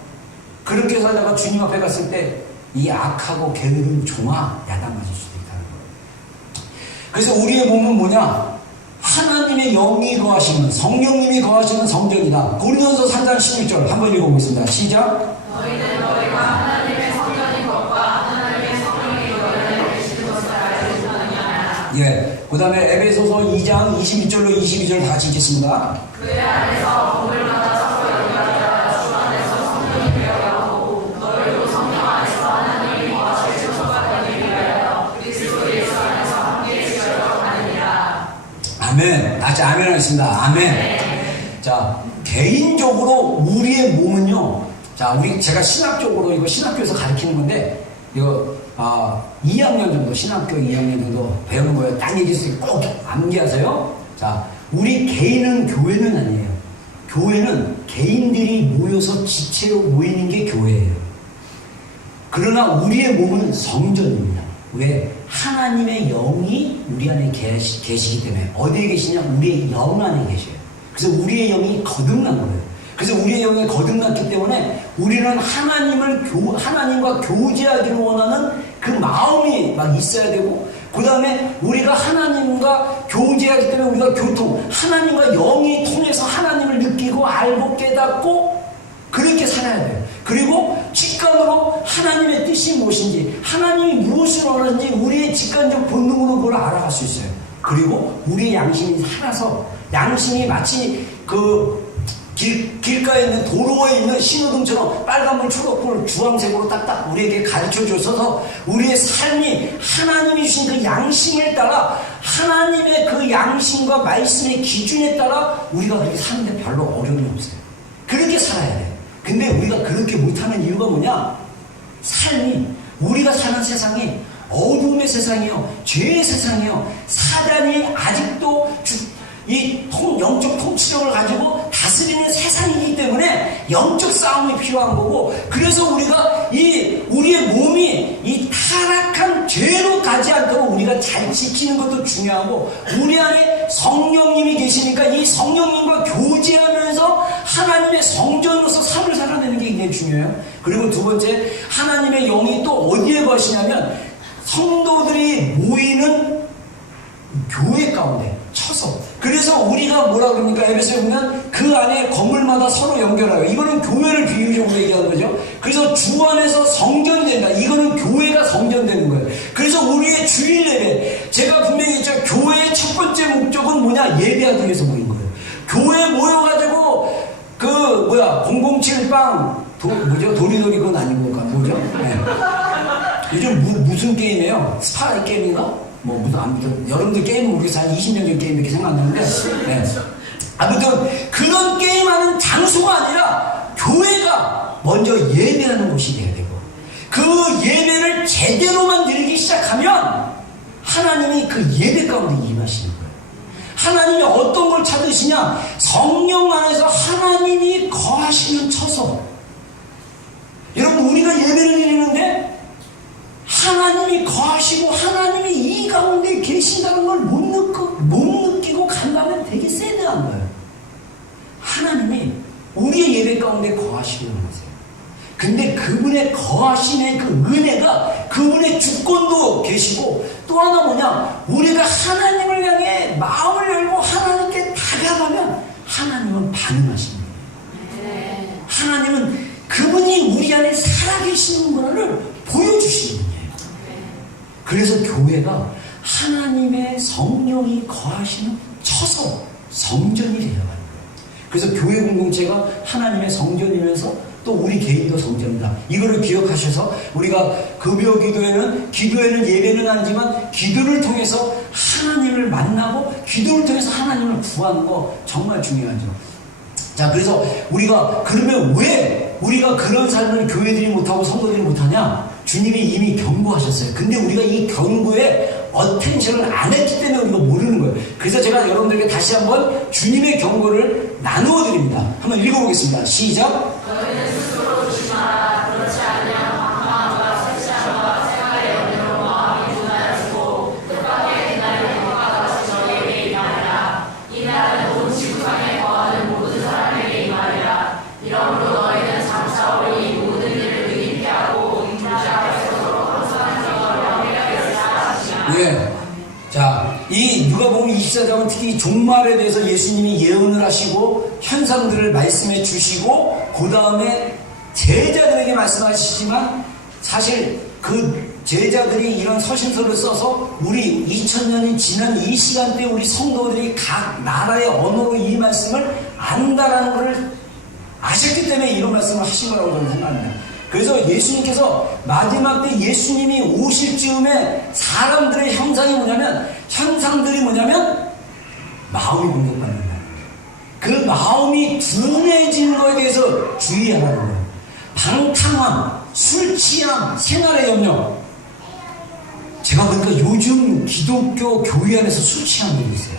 그렇게 살다가 주님 앞에 갔을 때 이 악하고 게으른 종아 야단 맞을 수도 있다는 거예요. 그래서 우리의 몸은 뭐냐? 하나님의 영이 거하시는 성령님이 거하시는 성전이다. 고린도서 3장 16절 한번 읽어보겠습니다. 시작. 너희는 너희가 하나님의 성전인 것과 하나님의 성령이 너희를 계시는 것을 알지 못하느냐. 예. 그 다음에 에베소서 2장 22절로 22절 다 읽겠습니다. 그의 안에서 오늘마다 서로 연결하여 주 안에서 성령이 되어가고 너희도 성령 안에서 하나님이 거하실 조소가 되기 위하여 그리스도 예수 안에서 함께 있으려 하느니라. 아멘. 다시 아멘 하겠습니다. 아멘. 네. 자, 개인적으로 우리의 몸은요. 자, 제가 신학적으로 이거 신학교에서 가르치는 건데 이거 2학년 정도 신학교 2학년 정도 배우는 거예요. 딴 얘기 있으니까 꼭 암기하세요. 자, 우리 개인은 교회는 아니에요. 교회는 개인들이 모여서 지체로 모이는 게 교회예요. 그러나 우리의 몸은 성전입니다. 왜? 하나님의 영이 우리 안에 계시기 때문에. 어디에 계시냐? 우리의 영 안에 계셔요. 그래서 우리의 영이 거듭난 거예요. 그래서 우리의 영이 거듭났기 때문에 우리는 하나님과 교제하기를 원하는 그 마음이 막 있어야 되고, 그 다음에 우리가 하나님과 교제하기 때문에 우리가 하나님과 영이 통해서 하나님을 느끼고 알고 깨닫고 그렇게 살아야 돼요. 그리고 직감으로 하나님의 뜻이 무엇인지, 하나님이 무엇을 원하는지 우리의 직관적 본능으로 그걸 알아갈 수 있어요. 그리고 우리의 양심이 살아서, 양심이 마치 길가에 있는 도로에 있는 신호등처럼 빨간불, 초록불, 주황색으로 딱딱 우리에게 가르쳐줘서 우리의 삶이 하나님이 주신 그 양심을 따라, 하나님의 그 양심과 말씀의 기준에 따라 우리가 그렇게 사는데 별로 어려움이 없어요. 그렇게 살아야 돼요. 근데 우리가 그렇게 못하는 이유가 뭐냐? 삶이, 우리가 사는 세상이 어둠의 세상이요, 죄의 세상이요, 사단이 아직도 이 영적 통치력을 가지고 다스리는 세상이기 때문에 영적 싸움이 필요한 거고, 그래서 우리가 우리의 몸이 이 타락한 죄로 가지 않도록 우리가 잘 지키는 것도 중요하고, 우리 안에 성령님이 계시니까 이 성령님과 교제하면서 하나님의 성전으로서 삶을 살아내는 게 굉장히 중요해요. 그리고 두 번째, 하나님의 영이 또 어디에 거시냐면 성도들이 모이는 교회 가운데 쳐서. 그래서 우리가 뭐라 그럽니까? 에베소에 보면 그 안에 건물마다 서로 연결하여. 이거는 교회를 비유적으로 얘기하는 거죠. 그래서 주 안에서 성전이 된다. 이거는 교회가 성전되는 거예요. 그래서 우리의 주일 예배, 제가 분명히 했죠. 교회의 첫 번째 목적은 뭐냐? 예배하기 위해서 모인 거예요. 교회에 모여가지고 007빵 도리도리 그건 아닌 건가? 뭐죠? 네. 요즘 무슨 게임이에요? 스파 게임인가? 아무튼 여러분들 게임은 우리 한 20년 전 게임 이렇게 생각나는데, 네. 아무튼 그런 게임하는 장소가 아니라 교회가 먼저 예배하는 곳이 돼야 되고, 그 예배를 제대로만 드리기 시작하면 하나님이 그 예배 가운데 임하시는 거예요. 하나님이 어떤 걸 찾으시냐? 성령 안에서 하나님이 거하시는 처소. 여러분, 우리가 예배를 드리는데 하나님이 거하시고 하나님이 이 가운데 계신다는 걸 못 느끼고 간다면 되게 세드한 거예요. 하나님이 우리의 예배 가운데 거하시려는 거세요. 근데 그분의 거하심의 그 은혜가, 그분의 주권도 계시고, 또 하나 뭐냐? 우리가 하나님을 향해 마음을 열고 하나님께 다가가면 하나님은 반응하십니다. 하나님은 그분이 우리 안에 살아계시는 것을 보여주시는 거예요. 그래서 교회가 하나님의 성령이 거하시는 처소, 성전이 되어가는 거예요. 그래서 교회 공동체가 하나님의 성전이면서 또 우리 개인도 성전이다. 이거를 기억하셔서 우리가 급여 기도에는 예배는 아니지만 기도를 통해서 하나님을 만나고 기도를 통해서 하나님을 구하는 거 정말 중요하죠. 자, 그래서 우리가 그러면 왜 우리가 그런 삶을 교회들이 못하고 성도들이 못하냐? 주님이 이미 경고하셨어요. 근데 우리가 이 경고에 어텐션을 안 했기 때문에 우리가 모르는 거예요. 그래서 제가 여러분들에게 다시 한번 주님의 경고를 나누어 드립니다. 한번 읽어보겠습니다. 시작. 너희는 스스로 조심하라. 그렇지 않으면 방황과 세치함과 생활의 연유로 마음이 분하여지고 뜻밖의 그날이 행하가 다시 너희에게 임하리라. 이 날은 온 지구상에 거하는 모든 사람에게 임하리라. 이러므로 너희는 장차 오니 모든 일을 능히 피하고 예. 자, 이 누가복음 24장은 특히 종말에 대해서 예수님이 예언을 하시고 현상들을 말씀해 주시고, 그 다음에 제자들에게 말씀하시지만, 사실 그 제자들이 이런 서신서를 써서 우리 2000년이 지난 이 시간대에 우리 성도들이 각 나라의 언어로 이 말씀을 안다라는 것을 아셨기 때문에 이런 말씀을 하신 거라고 저는 생각합니다. 그래서 예수님께서 마지막 때 예수님이 오실 즈음에 사람들의 현상들이 뭐냐면 마음이 공격받는 거예요. 그 마음이 둔해진 거에 대해서 주의하라는 거예요. 방탕함, 술 취함, 생활의 염려. 제가 보니까 요즘 기독교 교회 안에서 술 취한 분이 있어요.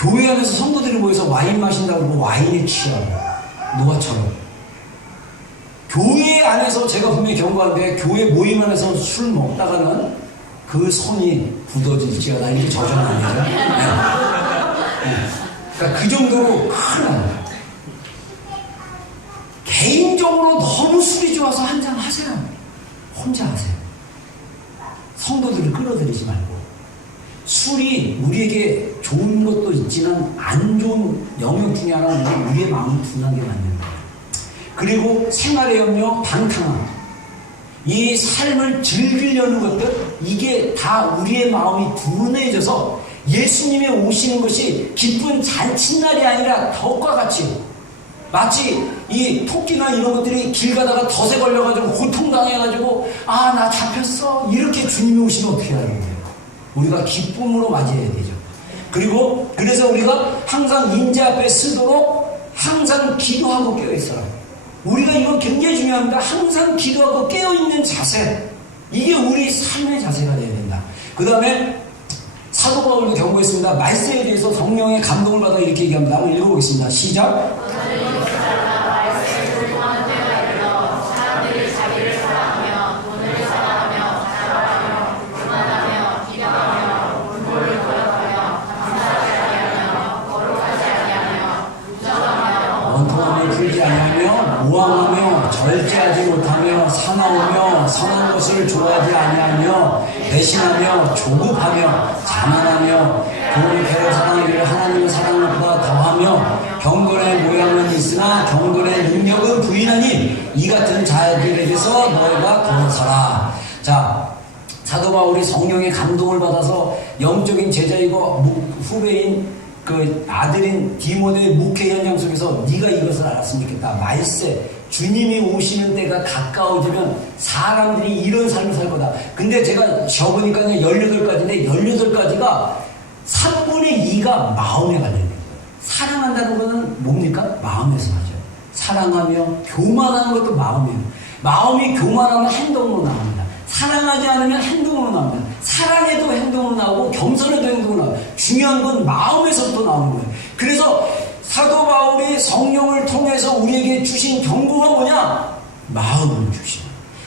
교회 안에서 성도들이 모여서 와인 마신다고 그러고 와인에 취하고 노아처럼. 교회 안에서 제가 분명히 경고하는데 교회 모임 안에서 술 먹다가는 그 손이 굳어질지어다 이렇게 저주는 아니죠. 그러니까 그 정도로 큰 개인적으로 너무 술이 좋아서 한잔 하세요. 혼자 하세요. 성도들을 끌어들이지 말고. 술이 우리에게 좋은 것도 있지만 안 좋은 영역 중에 하나는 우리의 마음을 둔하게 만드는 거예요. 그리고 생활의 염려, 방탕함, 이 삶을 즐기려는 것들, 이게 다 우리의 마음이 둔해져서 예수님의 오시는 것이 기쁜 잔칫날이 아니라 덕과 같이, 마치 이 토끼나 이런 것들이 길 가다가 덫에 걸려가지고 고통당해가지고 아 나 잡혔어 이렇게 주님이 오시면 어떻게 하는 거예요? 우리가 기쁨으로 맞이해야 되죠. 그리고 그래서 우리가 항상 인재 앞에 쓰도록 항상 기도하고 깨어있어라. 우리가 이거 굉장히 중요합니다. 항상 기도하고 깨어있는 자세, 이게 우리 삶의 자세가 되어야 된다. 그 다음에 사도 바울도 경고했습니다. 말세에 대해서 성령의 감동을 받아 이렇게 얘기합니다. 한번 읽어보겠습니다. 시작. 원통함을 풀지 아니하며 모함하며 절제하지 못하며 사나우며 선한 것을 좋아하지 아니하며 배신하며 조급하며 자만하며 돈을 배로 사랑하기를 하나님의 사랑을 보다 더하며 경건의 모양은 있으나 경건의 능력은 부인하니 이 같은 자들에게서 너희가 돌아서라. 자, 사도 바울이 성령의 감동을 받아서 영적인 제자이고 후배인 그 아들인 디모데의 목회 현장 속에서 네가 이것을 알았으면 좋겠다. 말세, 주님이 오시는 때가 가까워지면 사람들이 이런 삶을 살 거다. 근데 제가 적으니까 18가지인데 18가지가 3분의 2가 마음에 관련된 거예요. 사랑한다는 것은 뭡니까? 마음에서 하죠. 사랑하며 교만하는 것도 마음이에요. 마음이 교만하면 행동으로 나옵니다. 사랑하지 않으면 행동으로 나옵니다. 사랑해도 행동으로 나오고 겸손해도 행동으로 나와요. 중요한 건 마음에서부터 나오는 거예요. 그래서 사도 바울이 성령을 통해서 우리에게 주신 경고가 뭐냐? 마음을 주신.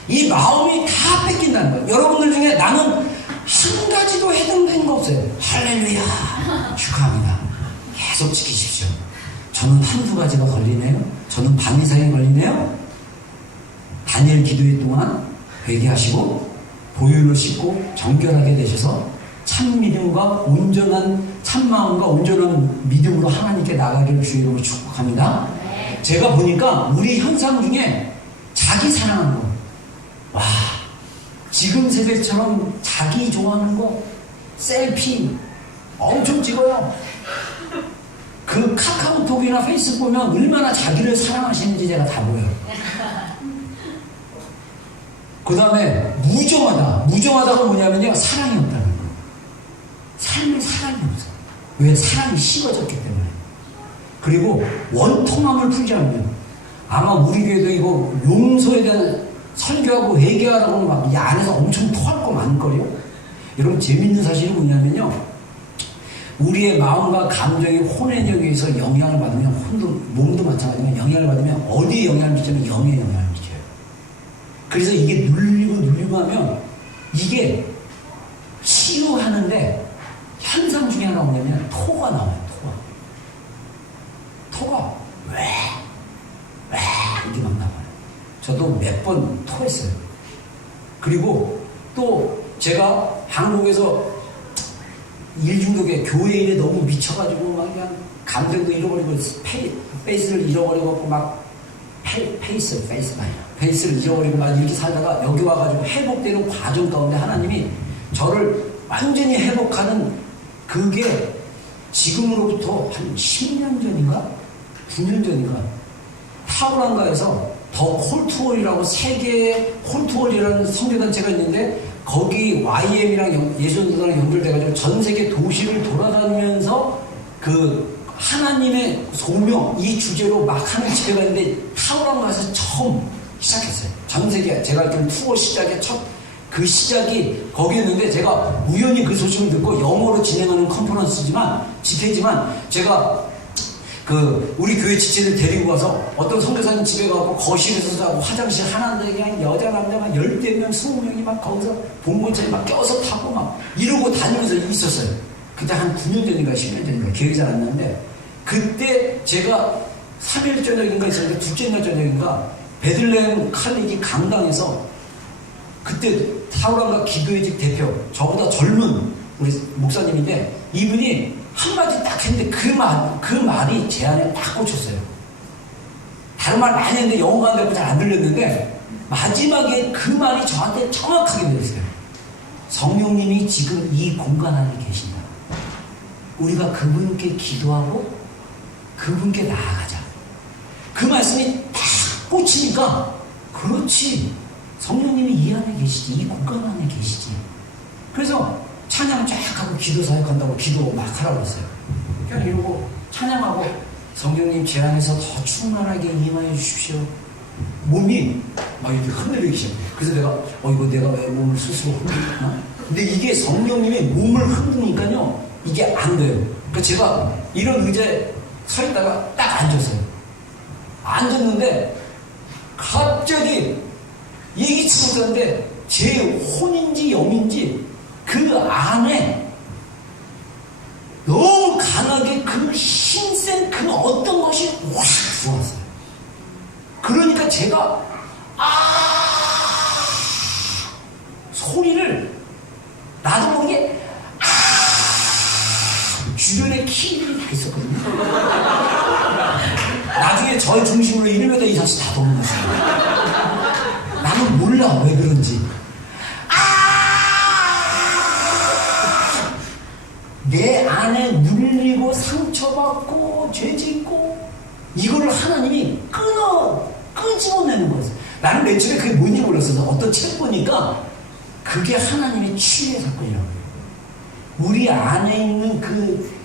이 마음이 다 뺏긴다는 거예요. 여러분들 중에 나는 한 가지도 해당된 거 없어요. 할렐루야, 축하합니다. 계속 지키십시오. 저는 한두 가지가 걸리네요. 저는 반 이상이 걸리네요. 다니엘 기도회 동안 회개하시고 보혈로 씻고 정결하게 되셔서 참 믿음과 온전한 참 마음과 온전한 믿음으로 하나님께 나가기를 주의 이름으로 축복합니다. 제가 보니까 우리 현상 중에 자기 사랑하는 거, 와, 지금 세대처럼 자기 좋아하는 거 셀피 엄청 찍어요. 그 카카오톡이나 페이스북 보면 얼마나 자기를 사랑하시는지 제가 다 보여요. 그 다음에 무정하다가 뭐냐면요, 사랑이 없다는 거예요. 삶에 사랑이 없어. 왜? 사랑이 식어졌기 때문에. 그리고 원통함을 풀지 않으면, 아마 우리 교회도 이거 용서에 대한 설교하고 회개하라고 막 이 안에서 엄청 토할 거 많을걸요. 여러분, 재밌는 사실이 뭐냐면요, 우리의 마음과 감정이 혼외적에 의해서 영향을 받으면, 몸도 마찬가지지만 영향을 받으면 어디에 영향을 미치면 영에 영향을 미쳐요. 그래서 이게 눌리고 하면 이게 치유하는데 현상 중에 하나가 뭐냐면 토가 나와요. 토가 왜 이렇게 막 나와요. 저도 몇 번 토했어요. 그리고 또 제가 한국에서 일중독에 교회 일에 너무 미쳐가지고 막 그냥 감정도 잃어버리고 페이스를 잃어버리고 막 페이스를 잃어버리고 막 이렇게 살다가 여기 와가지고 회복되는 과정 가운데 하나님이 저를 완전히 회복하는 그게 지금으로부터 한 10년 전인가? 9년 전인가? 타우랑가에서 더 콜트월이라고 세계의 콜트월이라는 선교단체가 있는데 거기 YM이랑 예수전도단이랑 연결돼가지고 전 세계 도시를 돌아다니면서 그 하나님의 소명 이 주제로 막 하는 집회가 있는데 타우랑가에서 처음 시작했어요. 전 세계 제가 알기로는 투어 시작의 첫 그 시작이 거기였는데 제가 우연히 그 소식을 듣고 영어로 진행하는 컨퍼런스지만 집회지만 제가 그 우리 교회 지체를 데리고 가서 어떤 선교사님 집에 가고 거실에서 자고 화장실 하나인데 그냥 여자 남자만 10명 20명이 막 거기서 봉고차에 막 껴서 타고 막 이러고 다니면서 있었어요. 그때 한 9년 전인가 10년 전인가 기억이 잘 안 나는데 그때 제가 3일 저녁인가 있었는데 둘째 날 저녁인가 베들레헴 칼리지 강당에서 그때 타우랑가 기도회직 대표 저보다 젊은 우리 목사님인데 이분이 한마디 딱 했는데 그 말이 제 안에 딱 꽂혔어요. 다른 말 많이 했는데 영어가 안 되고 잘 안 들렸는데 마지막에 그 말이 저한테 정확하게 들렸어요. 성령님이 지금 이 공간 안에 계신다. 우리가 그분께 기도하고 그분께 나아가자. 그 말씀이 딱 꽂히니까 그렇지. 성령님이 이 안에 계시지. 이 공간 안에 계시지. 그래서 찬양 쫙 하고 기도 사역한다고 기도 막 하라고 했어요. 그냥 이러고 찬양하고 성령님 제 안에서 더 충만하게 임하여 주십시오. 몸이 막 이렇게 흔들리기 시작해요. 그래서 내가 이거 내가 왜 몸을 스스로 흔들나? 근데 이게 성령님이 몸을 흔드니까요 이게 안 돼요. 그러니까 제가 이런 의자에 서 있다가 딱 앉았어요. 앉았는데 갑자기 예기치 못한데 제 혼인지 영인지 그 안에 너무 강하게 그 힘센 그 어떤 것이 확 들어왔어요. 그러니까 제가 소리를 나도 모르게 주변에 키들이 다 있었거든요. 나중에 저의 중심으로 1m 이상씩 다 도는 거예요. 나는 몰라 왜 그런지. 내 안에 눌리고 상처받고 죄짓고 이거를 하나님이 끄집어내는 거였어요. 나는 맨 처음에 그게 뭔지 몰랐어요. 어떤 책 보니까 그게 하나님의 치유의 사건이라고 해요. 우리 안에 있는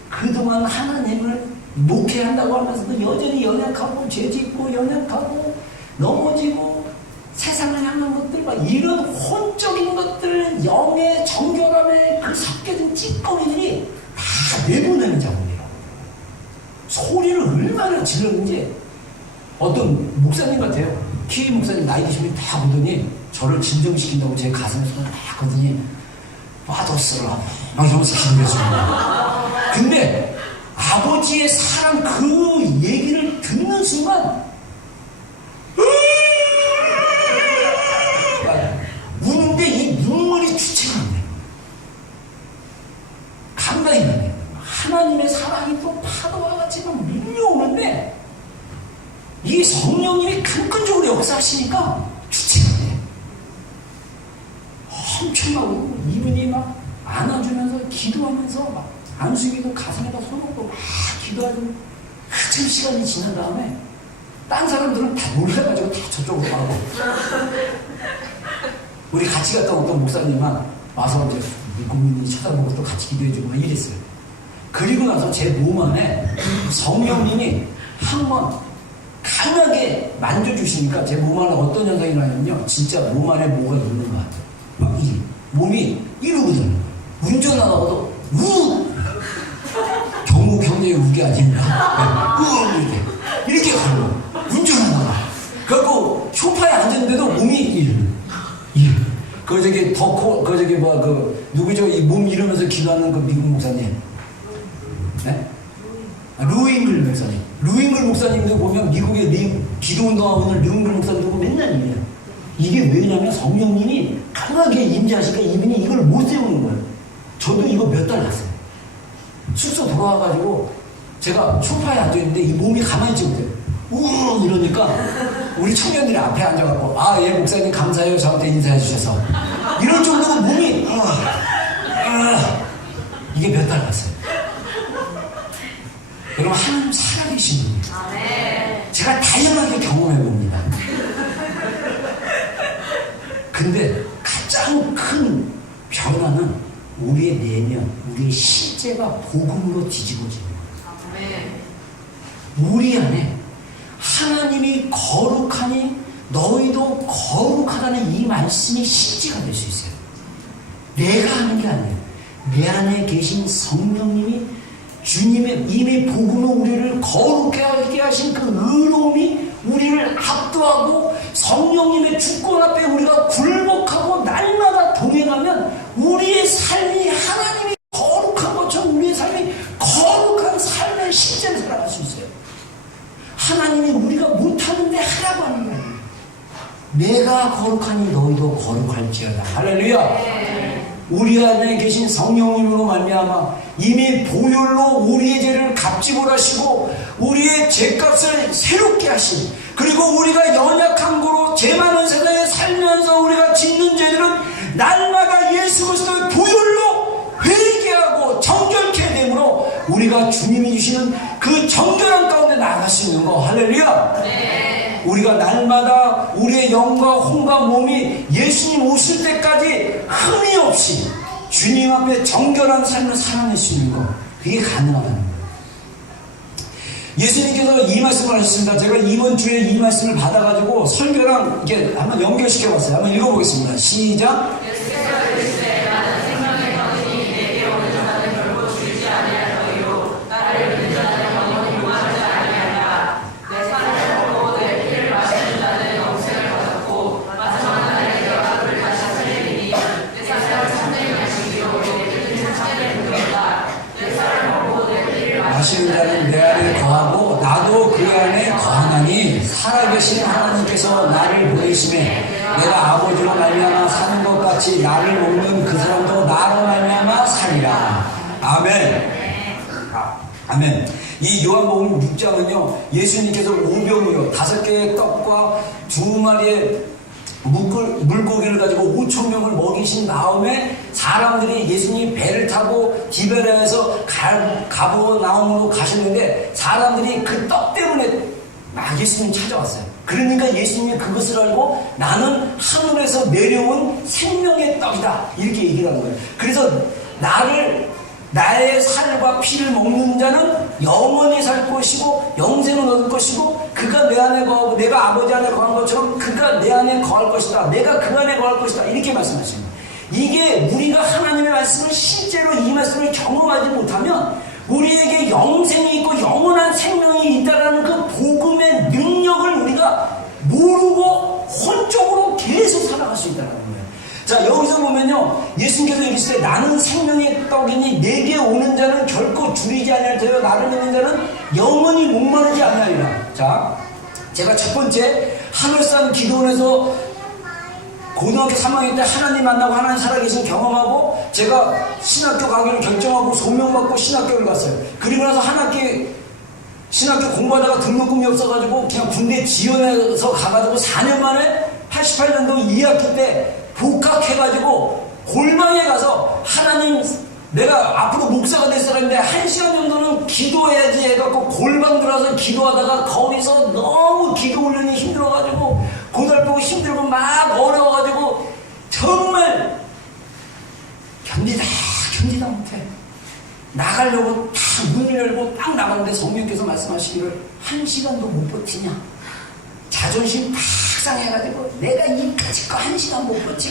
그동안 하나님을 목회한다고 하면서도 여전히 연약하고 죄짓고 연약하고 넘어지고 세상을 향한 것들 막 이런 혼적인 것들 영의 정결함에 그 섞여진 찌꺼기들이 다 내보내는 작업이에요. 소리를 얼마나 질렀는지 어떤 목사님 같아요. 키위 목사님 나이 드시면 다 오더니 저를 진정시킨다고 제 가슴에 손을 딱 하더니 빠졌어라 막 이러면서 기도해줘요. 근데 아버지의 사랑 그 얘기를 듣는 순간 우는데 이 눈물이 주체가 안 돼요. 감당이 안 돼요. 하나님의 사랑이 또 파도와 같이 막 밀려오는데 이 성령님이 근본적으로 역사하시니까 주체가 안 돼요. 엄청나고 이분이 막 안아주면서 기도하면서 막 안수기도 가슴에다 손놓고 막 기도하고 한참 시간이 지난 다음에 딴 사람들은 다 놀라가지고 다 저쪽으로 가고 우리 같이 갔다 어떤 목사님만 와서 이제 국민이 쳐다보고 또 같이 기도해주고 막 이랬어요. 그리고 나서 제 몸 안에 성령님이 한번 강하게 만져주시니까 제 몸 안에 어떤 현상이 나냐면요. 진짜 몸 안에 뭐가 있는 것 같아요. 막 이 몸이 이러거든요. 운전하다가도 경우 경제의 우기 아닙니다. 이렇게 가요. 운전하다가. 그래갖고 소파에 앉았는데도 몸이 누구죠? 이 몸 이러면서 기도하는 그 미국 목사님. 네? 루잉글 목사님. 루잉글 목사님도 보면 미국의 기도운동하는 루잉글 목사님도 맨날 이래요. 이게 왜냐면 성령님이 강하게 임재하시니까 이분이 이걸 못 세우는 거예요. 저도 이거 몇 달 갔어요. 숙소 돌아와가지고 제가 소파에 앉아있는데 이 몸이 가만히 있지 못해요. 이러니까 우리 청년들이 앞에 앉아갖고 예 목사님 감사해요 저한테 인사해 주셔서 이런 정도로 몸이 이게 몇 달 갔어요. 여러분 하나님 살아계신 분이에요. 제가 다양하게 경험해봅니다. 근데 가장 큰 변화는 우리의 내면, 우리의 실제가 복음으로 뒤집어지는 거예요. 우리 안에 하나님이 거룩하니 너희도 거룩하다는 이 말씀이 실제가 될 수 있어요. 내가 하는 게 아니에요. 내 안에 계신 성령님이 주님의 이미 복음으로 우리를 거룩하게 하신 그 의로움이 우리를 압도하고 성령님의 주권 앞에 우리가 굴복하고 날마다 동행하면 우리의 삶이 하나님이 거룩한 것처럼 우리의 삶이 거룩한 삶을 실제로 살아갈 수 있어요. 하나님이 우리가 못하는데 하라고 하는 게 아니에요. 내가 거룩하니 너희도 거룩할지어다. 할렐루야. 우리 안에 계신 성령님으로 말미암아 이미 보혈로 우리의 죄를 값지고 하시고 우리의 죄값을 새롭게 하신, 그리고 우리가 연약한 거로 죄 많은 세상에 살면서 우리가 짓는 죄들은 날마다 예수 그리스도의 보혈로 회개하고 정결케 되므로 우리가 주님이 주시는 그 정결한 가운데 나아갈 수 있는 거. 할렐루야. 네. 우리가 날마다 우리의 영과 혼과 몸이 예수님 오실 때까지 흠이 없이 주님 앞에 정결한 삶을 살아낼 수 있는 거, 그게 가능하다는 거예요. 예수님께서 이 말씀을 하셨습니다. 제가 이번 주에 이 말씀을 받아가지고 설교랑 이렇게 한번 연결시켜봤어요. 한번 읽어보겠습니다. 시작. 마시는 자는 내 안에 거하고 나도 그 안에 거하나니 살아계신 하나님께서 나를 보내심에 내가 아버지로 말미암아 사는 것 같이 나를 먹는 그 사람도 나로 말미암아 살리라. 아멘. 아멘. 이 요한복음 6장은요 예수님께서 오병이요 5개의 떡과 2마리의 물고기를 가지고 5,000명을 먹이신 다음에 사람들이 예수님이 배를 타고 디베라에서 가버나움으로 가셨는데 사람들이 그 떡 때문에 막 예수님 찾아왔어요. 그러니까 예수님이 그것을 알고 나는 하늘에서 내려온 생명의 떡이다 이렇게 얘기를 하는 거예요. 그래서 나의 살과 피를 먹는 자는 영원히 살 것이고 영생을 얻을 것이고 그가 내 안에 거하고 내가 아버지 안에 거한 것처럼 그가 내 안에 거할 것이다. 내가 그 안에 거할 것이다. 이렇게 말씀하십니다. 이게 우리가 하나님의 말씀을 실제로 이 말씀을 경험하지 못하면 우리에게 영생이 있고 영원한 생명이 있다는 그 복음의 능력을 우리가 모르고 혼적으로 계속 살아갈 수 있다는 거예요. 자, 여기서 보면요 예수님께서 이르시되 나는 생명의 떡이니 내게 오는 자는 결코 줄이지 아니할 터요 나를 믿는 자는 영원히 목마르지 아니하리라. 자, 제가 첫 번째 하늘산 기도원에서 고등학교 3학년 때 하나님 만나고 하나님 살아계신 경험하고 제가 신학교 가기를 결정하고 소명받고 신학교를 갔어요. 그리고 나서 한 학기 신학교 공부하다가 등록금이 없어가지고 그냥 군대 지원해서 가가지고 4년 만에 88년도 2학기 때 복학해가지고 골방에 가서 하나님 내가 앞으로 목사가 될 사람인데 1시간 정도는 기도해야지 해갖고 골방 들어가서 기도하다가 거기서 너무 기도 훈련이 힘들어가지고 고달프고 힘들고 막 어려워가지고 정말 견디다 못해. 나가려고 딱 문을 열고 딱 나가는데 성령께서 말씀하시기를 1시간도 못 버티냐. 자존심 팍 상해가지고 내가 이까짓 거 1시간 못 버텨.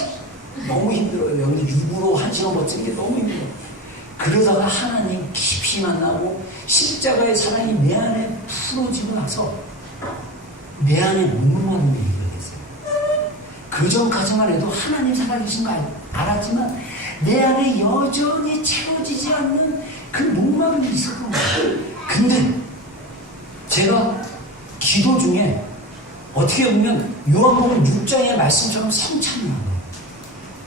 너무 힘들어요. 여기 육으로 1시간 버티는 게 너무 힘들어요. 그러다가 하나님 깊이 만나고 십자가의 사랑이 내 안에 풀어지고 나서 내 안에 목마른 게 일어났어요. 그 전까지만 해도 하나님 살아계신 거 알았지만 내 안에 여전히 채워지지 않는 그 목마름이 있었던 거예요. 근데 제가 기도 중에 어떻게 보면 요한복음 6장의 말씀처럼 성찬이 나와요.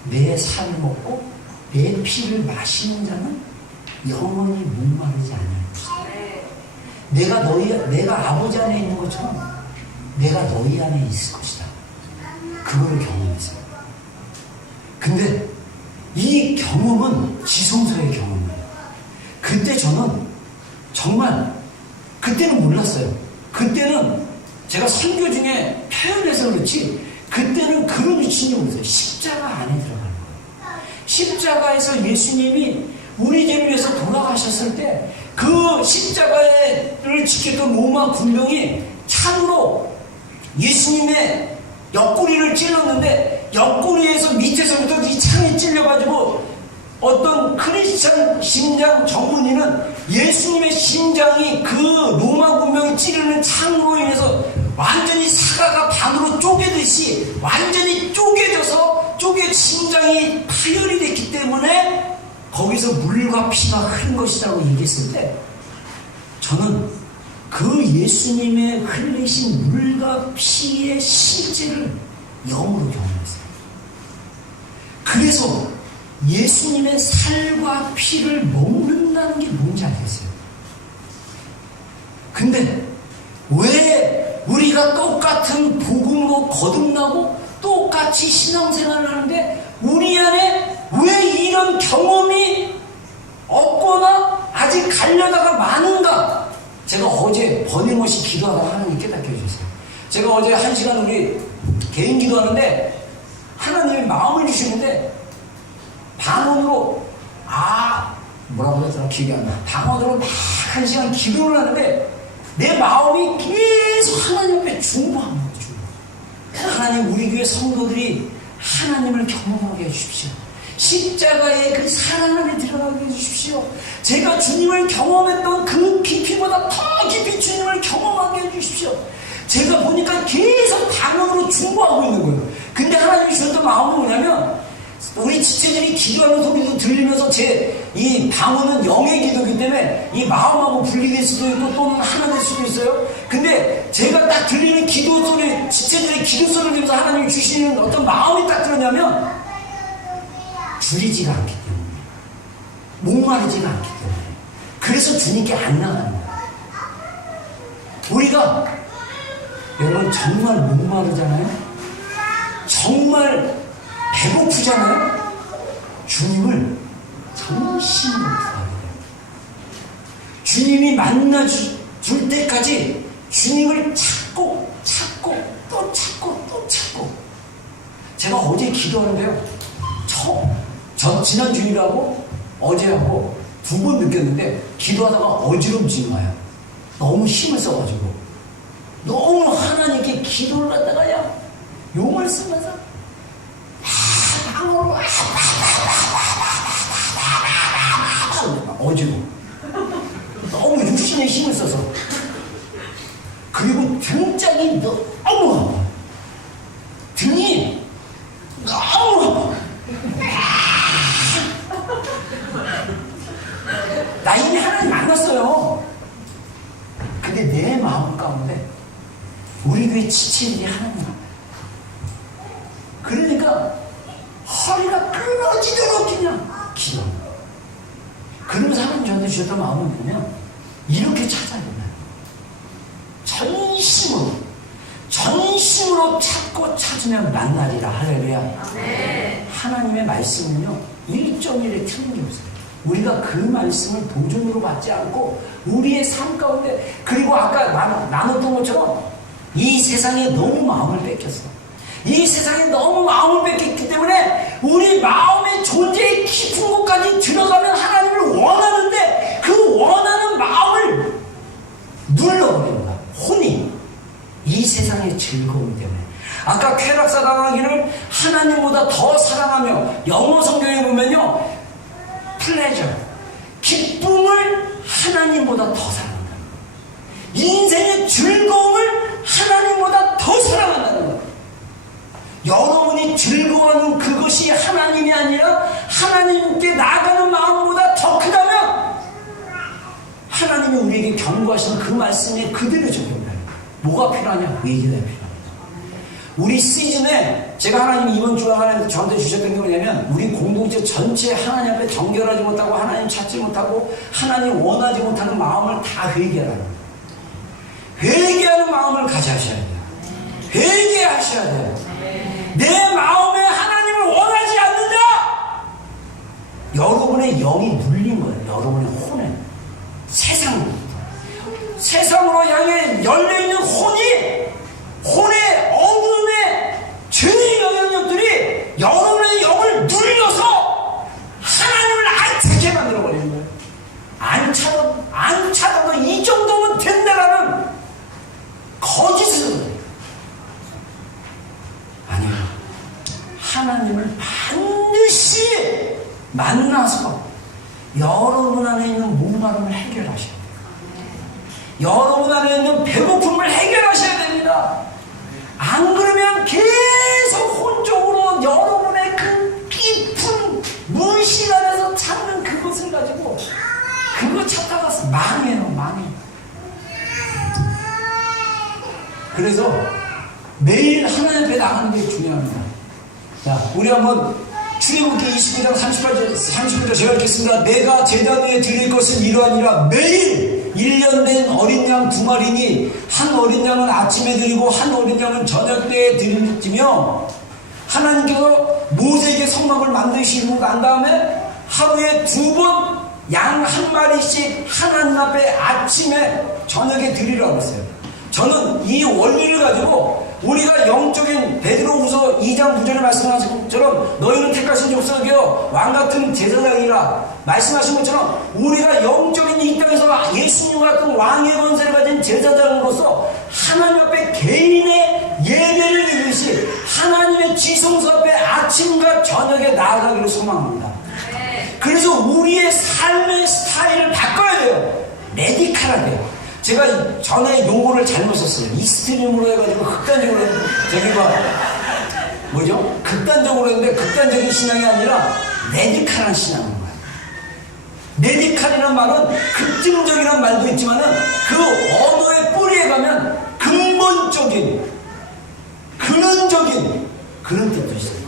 내 살을 먹고 내 피를 마시는 자는 영원히 목마르지 않을 것이다. 내가 아버지 안에 있는 것처럼 내가 너희 안에 있을 것이다. 그거를 경험했어요. 근데 이 경험은 지성소의 경험이에요. 그때 저는 정말 그때는 몰랐어요. 그때는 제가 선교 중에 표현해서 그렇지 그때는 그런 위치인지 몰랐어요. 십자가 안에 들어가는 거예요. 십자가에서 예수님이 우리 죄를 위해서 돌아가셨을 때 그 십자가를 지켰던 로마 군병이 창으로 예수님의 옆구리를 찔렀는데 옆구리에서 밑에서부터 이 창이 찔려가지고 어떤 크리스찬 심장 전문의는 예수님의 심장이 그 로마 군병이 찌르는 창으로 인해서 완전히 사과가 반으로 쪼개듯이 완전히 쪼개져서 심장이 파열이 됐기 때문에 거기서 물과 피가 흐른 것이라고 얘기했을 때, 저는 그 예수님의 흘리신 물과 피의 실제를 영으로 경험했어요. 그래서 예수님의 살과 피를 먹는다는 게 뭔지 알겠어요. 근데 왜 우리가 똑같은 복음으로 거듭나고 똑같이 신앙생활을 하는데 우리 안에 왜 이런 경험이 없거나 아직 가려다가 많은가? 제가 어제 번임없이 기도하다가 하나님 깨닫게 해주셨어요. 제가 어제 1시간 우리 개인 기도하는데 하나님이 마음을 주시는데 방언으로 뭐라고 했더라 기억이 안 나. 방언으로 막 1시간 기도를 하는데 내 마음이 계속 하나님 앞에 중보한 거예요. 하나님, 우리 교회 성도들이 하나님을 경험하게 해주십시오. 십자가의 그 사랑 안에 들어가게 해주십시오. 제가 주님을 경험했던 그 깊이보다 더 깊이 주님을 경험하게 해주십시오. 제가 보니까 계속 방언으로 중보하고 있는 거예요. 근데 하나님이 주셨던 마음은 뭐냐면, 우리 지체들이 기도하는 소리도 들리면서 제 이 방언은 영의 기도이기 때문에 이 마음하고 분리될 수도 있고 또는 하나 될 수도 있어요. 근데 제가 딱 들리는 기도 소리, 지체들의 기도 소리를 들으면서 하나님이 주시는 어떤 마음이 딱 들었냐면, 줄이지가 않기 때문에, 목마르지가 않기 때문에, 그래서 주님께 안 나가는 거예요. 우리가 여러분 정말 목마르잖아요. 정말 배고프잖아요. 주님을 전심으로 구하게 돼요. 주님이 만나줄 때까지 주님을 찾고 또 찾고. 제가 어제 기도하는데요, 지난 주일하고 어제하고 2번 느꼈는데 기도하다가 어지럼증이 와요. 너무 힘을 써가지고 너무 하나님께 기도를 하다가요 용을 쓰면서 방으로 어지러워. 너무 육신의 힘을 써서. 그리고 등짝이 너무 아파. 등이 너무 아파. 나 이미 하나님 만났어요. 근데 내 마음 가운데 우리 교회 지체들이 하나님 앞에, 그러니까 허리가 끊어지도록 그냥 기도. 그러면서 하나님 저한테 주셨던 마음은 뭐냐면, 이렇게 찾아야 된다. 전심으로 찾고 찾으면 만나리라. 할렐루야. 네. 하나님의 말씀은요 1.1에 틀린 게 없어요. 우리가 그 말씀을 보존으로 받지 않고 우리의 삶 가운데, 그리고 아까 나눴던 것처럼 이 세상에 너무 마음을 뺏겼어. 이 세상에 너무 마음을 뺏겼기 때문에 우리 마음의 존재의 깊은 곳까지 들어가면 하나님을 원하는데 그 원하는 마음을 눌러버리는 거야. 혼이. 이 세상의 즐거움 때문에. 아까 쾌락사 당하기를 하나님보다 더 사랑하며, 영어 성경에 보면요, 플레저, 기쁨을 하나님보다 더 사랑한다. 인생의 즐거움을 하나님보다 더 사랑한다는 거예요. 여러분이 즐거워하는 그것이 하나님이 아니라 하나님께 나아가는 마음보다 더 크다면, 하나님이 우리에게 경고하시는 그 말씀에 그대로 적용해요. 뭐가 필요하냐? 외기가 필요합니다. 우리 시즌에 제가 하나님이 이번 주에 하나님 저한테 주셨던 게 뭐냐면, 우리 공동체 전체 하나님 앞에 정결하지 못하고 하나님 찾지 못하고 하나님 원하지 못하는 마음을 다 회개하라는 거예요. 회개하는 마음을 가져하셔야 돼요. 회개하셔야 돼요. 내 마음에 하나님을 원하지 않는다! 여러분의 영이 눌린 거예요. 여러분의 혼에. 세상으로 향해 열려있는 혼의 어둠의 죄의 영향력들이 여러분의 영을 눌려서 하나님을 안 찾게 만들어버리는 거예요. 안 찾아도 이 정도면 된다라는 거짓을 해요. 아니요. 하나님을 반드시 만나서 여러분 안에 있는 목마름을 해결하셔야 돼요. 여러분 안에 있는 배고픔을 해결하셔야 됩니다. 안 그러면 계속 혼적으로 여러분의 그 깊은 무의식 안에서 찾는 그것을 가지고 그거 찾다가 망해요. 그래서 매일 하나님 앞에 나가는 게 중요합니다. 자, 우리 한번 출애굽기 29장 39절 제가 읽겠습니다. 내가 제단 위에 드릴 것은 이러하니라. 매일 1년 된 어린 양 2마리니 한 어린 양은 아침에 드리고 한 어린 양은 저녁 때에 드리며, 하나님께서 모세에게 성막을 만드시고 난 다음에 하루에 2번 양 1마리씩 하나님 앞에 아침에 저녁에 드리라고 했어요. 저는 이 원리를 가지고 우리가 영적인 베드로후서 2장 9절에 말씀하신 것처럼 너희는 택하신 족속이여 왕같은 제사장이라 말씀하신 것처럼 우리가 영적인 이 땅에서 예수님 같은 왕의 권세를 가진 제사장으로서 하나님 앞에 개인의 예배를 드리듯이 하나님의 지성소 앞에 아침과 저녁에 나아가기를 소망합니다. 그래서 우리의 삶의 스타일을 바꿔야 돼요. 레디칼하게. 제가 전에 용어를 잘못 썼어요. 익스트림으로 해가지고 극단적으로 극단적으로 했는데 극단적인 신앙이 아니라 레디칼한 신앙인 거예요. 레디칼이란 말은 급증적이란 말도 있지만은 그 언어의 뿌리에 가면 근본적인 근원적인 그런 뜻도 있어요.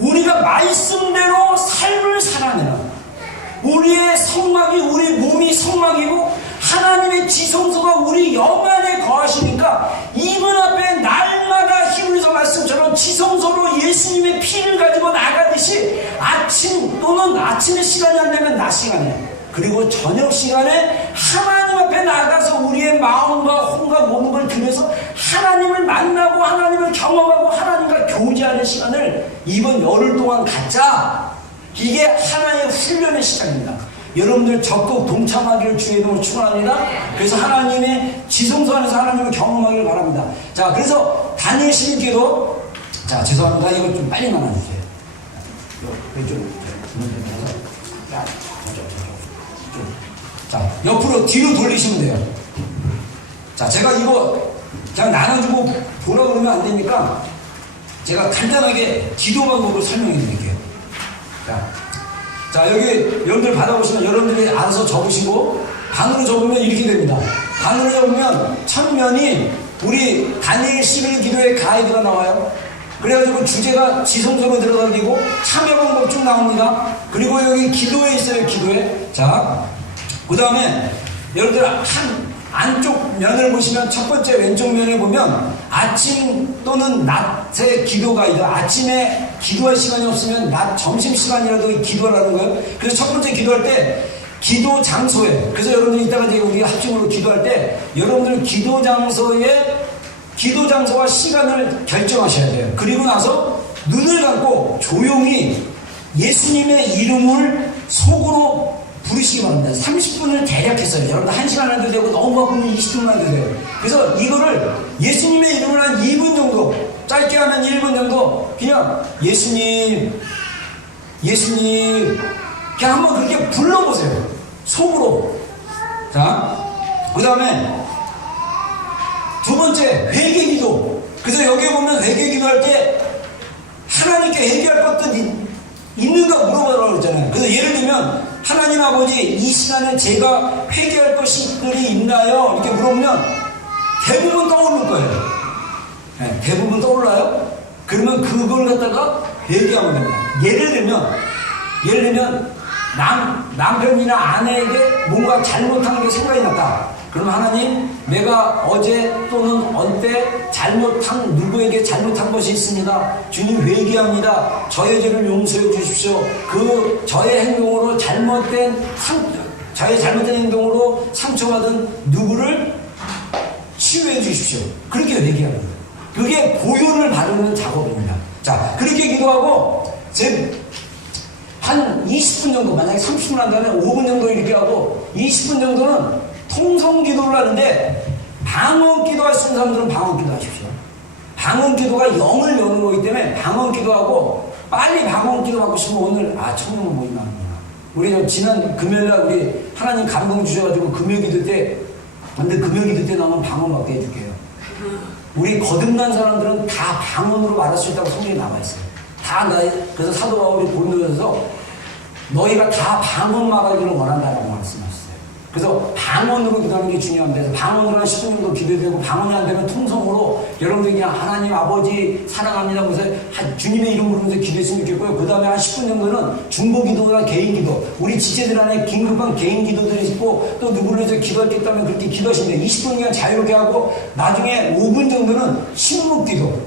우리가 말씀대로 삶을 살아내라. 우리의 성막이 우리 몸이 성막이고 하나님의 지성소가 우리 영 안에 거하시니까 이분 앞에 날마다 히브리서 말씀처럼 지성소로 예수님의 피를 가지고 나가듯이 아침 또는 아침의 시간이 안 되면 낮 시간에 그리고 저녁 시간에 하나님 앞에 나가서 우리의 마음과 혼과 모든 걸 들여서 하나님을 만나고 하나님을 경험하고 하나님과 교제하는 시간을 이번 열흘 동안 갖자. 이게 하나의 훈련의 시간입니다. 여러분들 적극 동참하기를 주의 이름으로 축원합니다. 그래서 하나님의 지성소 안에서 하나님을 경험하기를 바랍니다. 자, 그래서 다니엘 11기도, 자, 죄송합니다. 이거 좀 빨리 나눠주세요. 자, 옆으로 뒤로 돌리시면 돼요. 자, 제가 이거 그냥 나눠주고 보라 그러면 안 되니까 제가 간단하게 기도 방법을 설명해 드릴게요. 자, 여기 여러분들 받아보시면 여러분들이 알아서 적으시고 반으로 적으면 이렇게 됩니다. 반으로 적으면 첫면이 우리 다니엘 11 기도의 가이드가 나와요. 그래가지고 주제가 지성소로 들어가기고 참여 방법 쭉 나옵니다. 그리고 여기 기도에 있어요. 기도에. 자, 그 다음에 여러분들 안쪽 면을 보시면 첫 번째 왼쪽 면에 보면 아침 또는 낮에 기도 가이드. 아침에 기도할 시간이 없으면 낮 점심시간이라도 기도하라는 거예요. 그래서 첫 번째 기도할 때 기도 장소에, 그래서 여러분들 이따가 이제 우리가 합심으로 기도할 때 여러분들 기도 장소와 시간을 결정하셔야 돼요. 그리고 나서 눈을 감고 조용히 예수님의 이름을 속으로 부르시기 바랍니다. 30분을 대략 했어요. 여러분들 1시간 해도 되고 너무 바쁘면 20분만 해도 돼요. 그래서 이거를 예수님의 이름을 한 2분 정도, 짧게 하면 1분 정도 그냥 예수님 그냥 한번 그렇게 불러보세요. 속으로. 자, 그 다음에 두 번째 회개기도. 그래서 여기 보면 회개기도할 때 하나님께 회개할 것도 있는가 물어보라고 그랬잖아요. 그래서 예를 들면 하나님 아버지 이 시간에 제가 회개할 것들이 있나요? 이렇게 물어보면 대부분 떠오를 거예요. 네, 대부분 떠올라요? 그러면 그걸 갖다가 회개하면 됩니다. 예를 들면 남편이나 아내에게 뭔가 잘못한 게 생각이 났다. 그럼 하나님, 내가 어제 또는 언때 누구에게 잘못한 것이 있습니다. 주님 회개합니다. 저의 죄를 용서해 주십시오. 저의 행동으로 저의 잘못된 행동으로 상처받은 누구를 치유해 주십시오. 그렇게 회개합니다. 그게 고요를 바르는 작업입니다. 자, 그렇게 기도하고 한 20분 정도, 만약에 30분 한다면 5분 정도 이렇게 하고 20분 정도는 통성 기도를 하는데 방언 기도할 수 있는 사람들은 방언 기도 하십시오. 방언 기도가 영을 여는 거기 때문에 방언 기도하고 빨리 방언 기도 받고 싶으면 오늘 청년 모임 합니다. 우리 지난 금요일날 우리 하나님 감동 주셔가지고 금요 기도 때, 근데 금요 기도 때 나오면 방언 받게 해줄게요. 우리 거듭난 사람들은 다 방언으로 말할 수 있다고 성경에 나와 있어요. 그래서 사도 바울이 본문에서 너희가 다 방언 말하기를 원한다라고 말씀하셨어요. 그래서 방언으로 기도하는 게 중요합니다. 그래서 방언으로 한 10분 정도 기도되고, 방언이 안 되면 통성으로 여러분들이 그냥 하나님 아버지 사랑합니다 하면서 주님의 이름 부르면서 기도했으면 좋겠고요. 그 다음에 한 10분 정도는 중보 기도나 개인 기도, 우리 지체들 안에 긴급한 개인 기도들이 있고 또 누구를 위해서 기도할 게 있다면 그렇게 기도하시면 돼요. 20분 그냥 자유롭게 하고 나중에 5분 정도는 심묵 기도.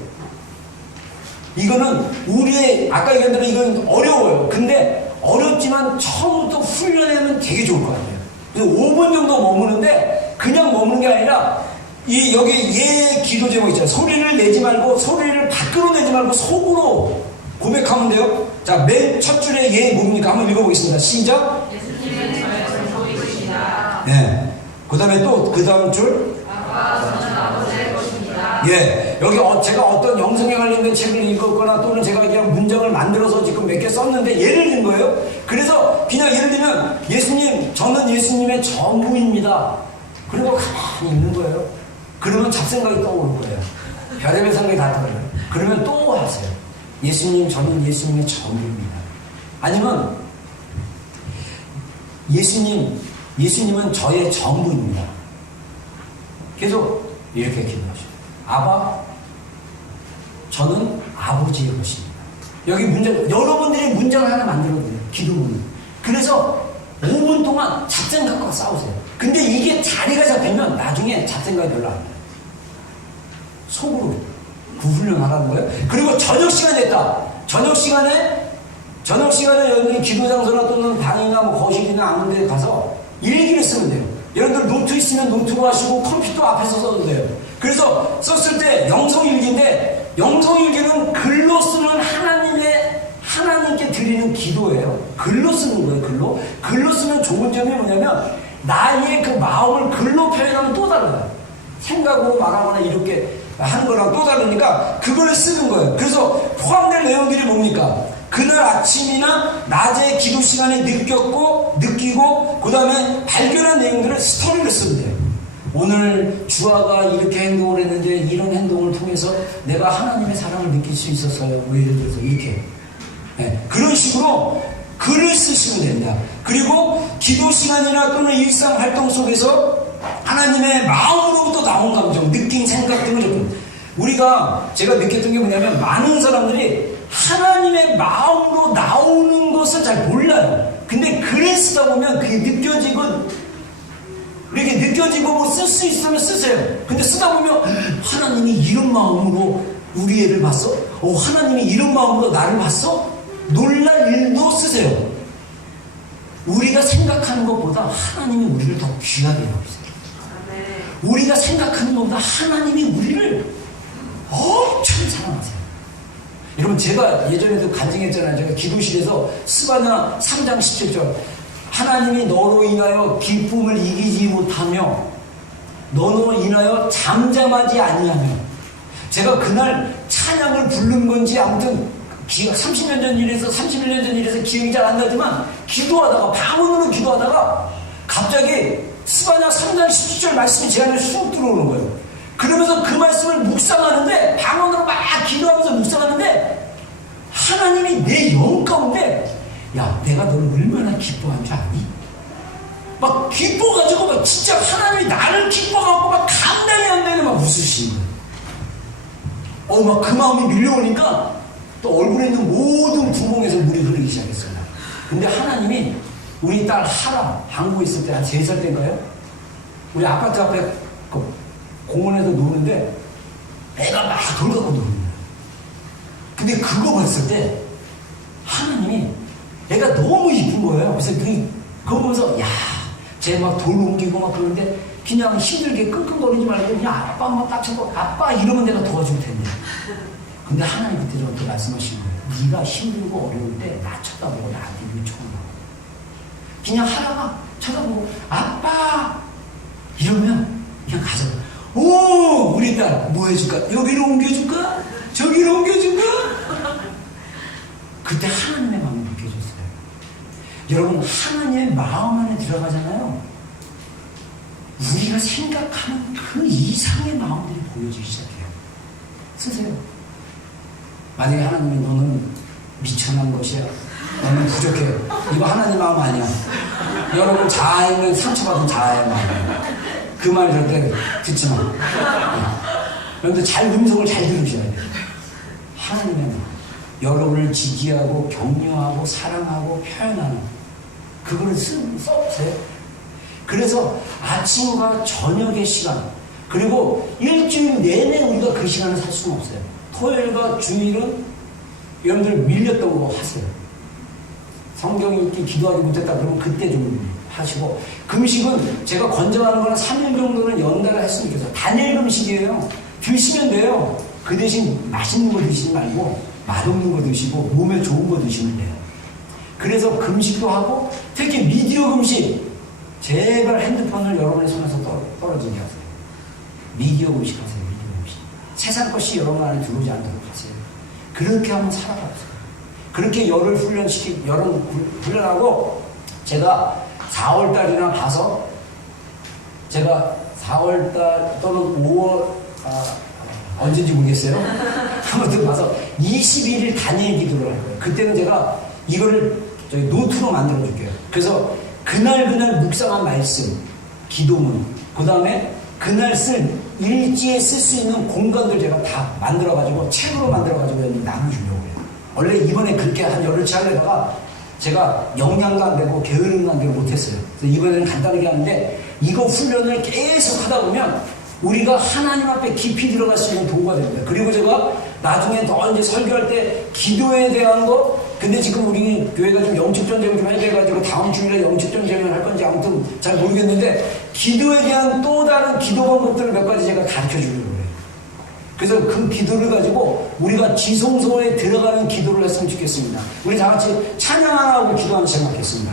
이거는 우리의, 아까 얘기한 대로 이건 어려워요. 근데 어렵지만 처음부터 훈련하면 되게 좋을 것 같아요. 그래서 5분 정도 머무는데 그냥 머무는 게 아니라 여기 예 기도 제목 있잖아요. 소리를 내지 말고, 소리를 밖으로 내지 말고 속으로 고백하면 돼요. 자, 맨 첫 줄에 예 뭡니까? 한번 읽어보겠습니다. 시작. 예수님은 저의 전소이시다. 네. 그 다음에 또 그 다음 줄. 아빠 저는 아버지의 것입니다. 예, 여기 제가 어떤 영성에 관련된 책을 읽었거나 또는 제가 그냥 문장을 만들어서 지금 몇 개 썼는데 예를 든 거예요. 그래서 그냥 예를 들면 예수님, 저는 예수님의 전부입니다. 그리고 가만히 있는 거예요. 그러면 잡생각이 떠오를 거예요. 별의별 생각이 다 떠올려요. 그러면 또 하세요. 예수님, 저는 예수님의 전부입니다. 아니면 예수님은 저의 전부입니다. 계속 이렇게 기도하시고, 아바, 저는 아버지의 것입니다. 여기 문장, 여러분들이 문장을 하나 만들어도 돼요. 기도문을. 그래서 5분 동안 잡생각과 싸우세요. 근데 이게 자리가 잡히면 나중에 잡생각이 별로 안 나요. 속으로 그 훈련하라는 거예요. 그리고 저녁 시간 됐다. 저녁 시간에 여러분들이 기도 장소나 또는 방이나 뭐 거실이나 아무 데 가서 일기를 쓰면 돼요. 여러분들 노트 있으면 노트로 하시고 컴퓨터 앞에서 써도 돼요. 그래서 썼을 때 영성일기인데, 영성일기는 글로 쓰는 하나님께 드리는 기도예요. 글로 쓰는 거예요. 글로 쓰면 좋은 점이 뭐냐면 나의 그 마음을 글로 표현하면 또 달라요. 생각으로 말하거나 이렇게 하는 거랑 또 다르니까 그걸 쓰는 거예요. 그래서 포함될 내용들이 뭡니까? 그날 아침이나 낮에 기도 시간에 느끼고 그 다음에 발견한 내용들을 스토리를 쓰면 돼요. 오늘 주아가 이렇게 행동을 했는데 이런 행동을 통해서 내가 하나님의 사랑을 느낄 수 있었어요. 뭐 예를 들어서 이렇게, 네, 그런 식으로 글을 쓰시면 됩니다. 그리고 기도 시간이나 또는 일상 활동 속에서 하나님의 마음으로부터 나온 감정, 느낀 생각 등을 제가 느꼈던 게 뭐냐면 많은 사람들이 하나님의 마음으로 나오는 것을 잘 몰라요. 근데 글을 쓰다 보면 그게 느껴지고 뭐 쓸 수 있으면 쓰세요. 근데 쓰다 보면 하나님이 이런 마음으로 우리 애를 봤어? 하나님이 이런 마음으로 나를 봤어? 놀랄 일도 쓰세요. 우리가 생각하는 것보다 하나님이 우리를 더 귀하게 여기세요. 우리가 생각하는 것보다 하나님이 우리를 엄청 사랑하세요. 여러분, 제가 예전에도 간증했잖아요. 제가 기도실에서 스바냐 3장 17절, 하나님이 너로 인하여 기쁨을 이기지 못하며 너로 인하여 잠잠하지 아니하며. 제가 그날 찬양을 부른 건지 아무튼 30년 전 일에서 31년 전 일에서 기억이 잘 안 나지만 기도하다가, 방언으로 기도하다가 갑자기 스바냐 3장 17절 말씀이 제 안에 쑥 들어오는 거예요. 그러면서 그 말씀을 묵상하는데, 방언으로 막 기도하면서 묵상하는데 하나님이 내 영 가운데, 야, 내가 너를 얼마나 기뻐한 줄 아니? 막 기뻐가지고 막 진짜 하나님이 나를 기뻐갖고 막 감당이 안 되는 막 웃으시는 거예요. 막 그 마음이 밀려오니까 또 얼굴에 있는 모든 구멍에서 물이 흐르기 시작했어요. 근데 하나님이 우리 딸 하라, 한국에 있을 때 한 3살 때인가요? 우리 아파트 앞에 그 공원에서 노는데 애가 막 돌 갖고 노는 거예요. 근데 그거 봤을 때 하나님이 애가 너무 이쁜 거예요. 그래서 그거 보면서, 야, 쟤 막 돌 옮기고 막 그러는데 그냥 힘들게 끙끙거리지 말고 그냥 아빠 막 딱 쳐고 아빠 이러면 내가 도와줄 텐데. 근데 하나님 그때 저한테 말씀하신 거예요. 네가 힘들고 어려울 때 나 쳐다보고 나한테 요청하고, 그냥 하다가 쳐다보고 아빠 이러면 그냥 가서, 오, 우리 딸 뭐 해줄까? 여기로 옮겨줄까? 저기로 옮겨줄까? 그때 하나님의 마음이 느껴졌어요. 여러분, 하나님의 마음 안에 들어가잖아요. 우리가 생각하는 그 이상의 마음들이 보여지기 시작해요. 쓰세요. 만약에 하나님이 너는 미천한 것이야, 너는 부족해, 이거 하나님 마음 아니야. 여러분, 자아에는 상처받은 자아의 마음. 그 말 절대 듣지 마. 여러분들 잘 음성을 잘 들으셔야 돼요. 하나님의 마음, 여러분을 지지하고 격려하고 사랑하고 표현하는 그거를 써보세요. 그래서 아침과 저녁의 시간, 그리고 일주일 내내 우리가 그 시간을 살 수는 없어요. 토요일과 주일은 여러분들 밀렸던 거 하세요. 성경 읽기 기도하지 못했다 그러면 그때 좀 하시고, 금식은 제가 권장하는 거는 3일 정도는 연달아 했으면 좋겠어요. 단일 금식이에요. 드시면 돼요. 그 대신 맛있는 거 드시지 말고 맛없는 거 드시고 몸에 좋은 거 드시면 돼요. 그래서 금식도 하고, 특히 미디어 금식, 제발 핸드폰을 여러분의 손에서 떨어지게 하세요. 미디어 금식 하세요. 미디어 금식. 세상 것이 여러분 안에 들어오지 않도록 하세요. 그렇게 한번 살아가세요. 그렇게 열을 훈련하고, 제가 4월달이나 가서, 제가 4월달 또는 5월, 언제인지 모르겠어요. 한번 가서 21일 단일 기도를 할 거예요. 그때는 제가 이거를 노트로 만들어 줄게요. 그래서 그날 묵상한 말씀, 기도문, 그 다음에 그날 쓸 일지에 쓸 수 있는 공간들 제가 다 만들어가지고 책으로 만들어가지고 나눠주려고 해요. 원래 이번에 그렇게 한 열흘치 하려다가 제가 역량도 안 되고 게으름도 안 되고 못했어요. 그래서 이번에는 간단하게 하는데, 이거 훈련을 계속 하다 보면 우리가 하나님 앞에 깊이 들어갈 수 있는 도구가 됩니다. 그리고 제가 나중에 더 이제 설교할 때 기도에 대한 거, 근데 지금 우리 교회가 좀 영적 전쟁을 좀 해야 돼가지고 다음 주일에 영적 전쟁을 할 건지 아무튼 잘 모르겠는데, 기도에 대한 또 다른 기도 방법들을 몇 가지 제가 가르쳐 주려고 해요. 그래서 그 기도를 가지고 우리가 지성소에 들어가는 기도를 했으면 좋겠습니다. 우리 다 같이 찬양 하나 하고 기도 하나 시작하겠습니다.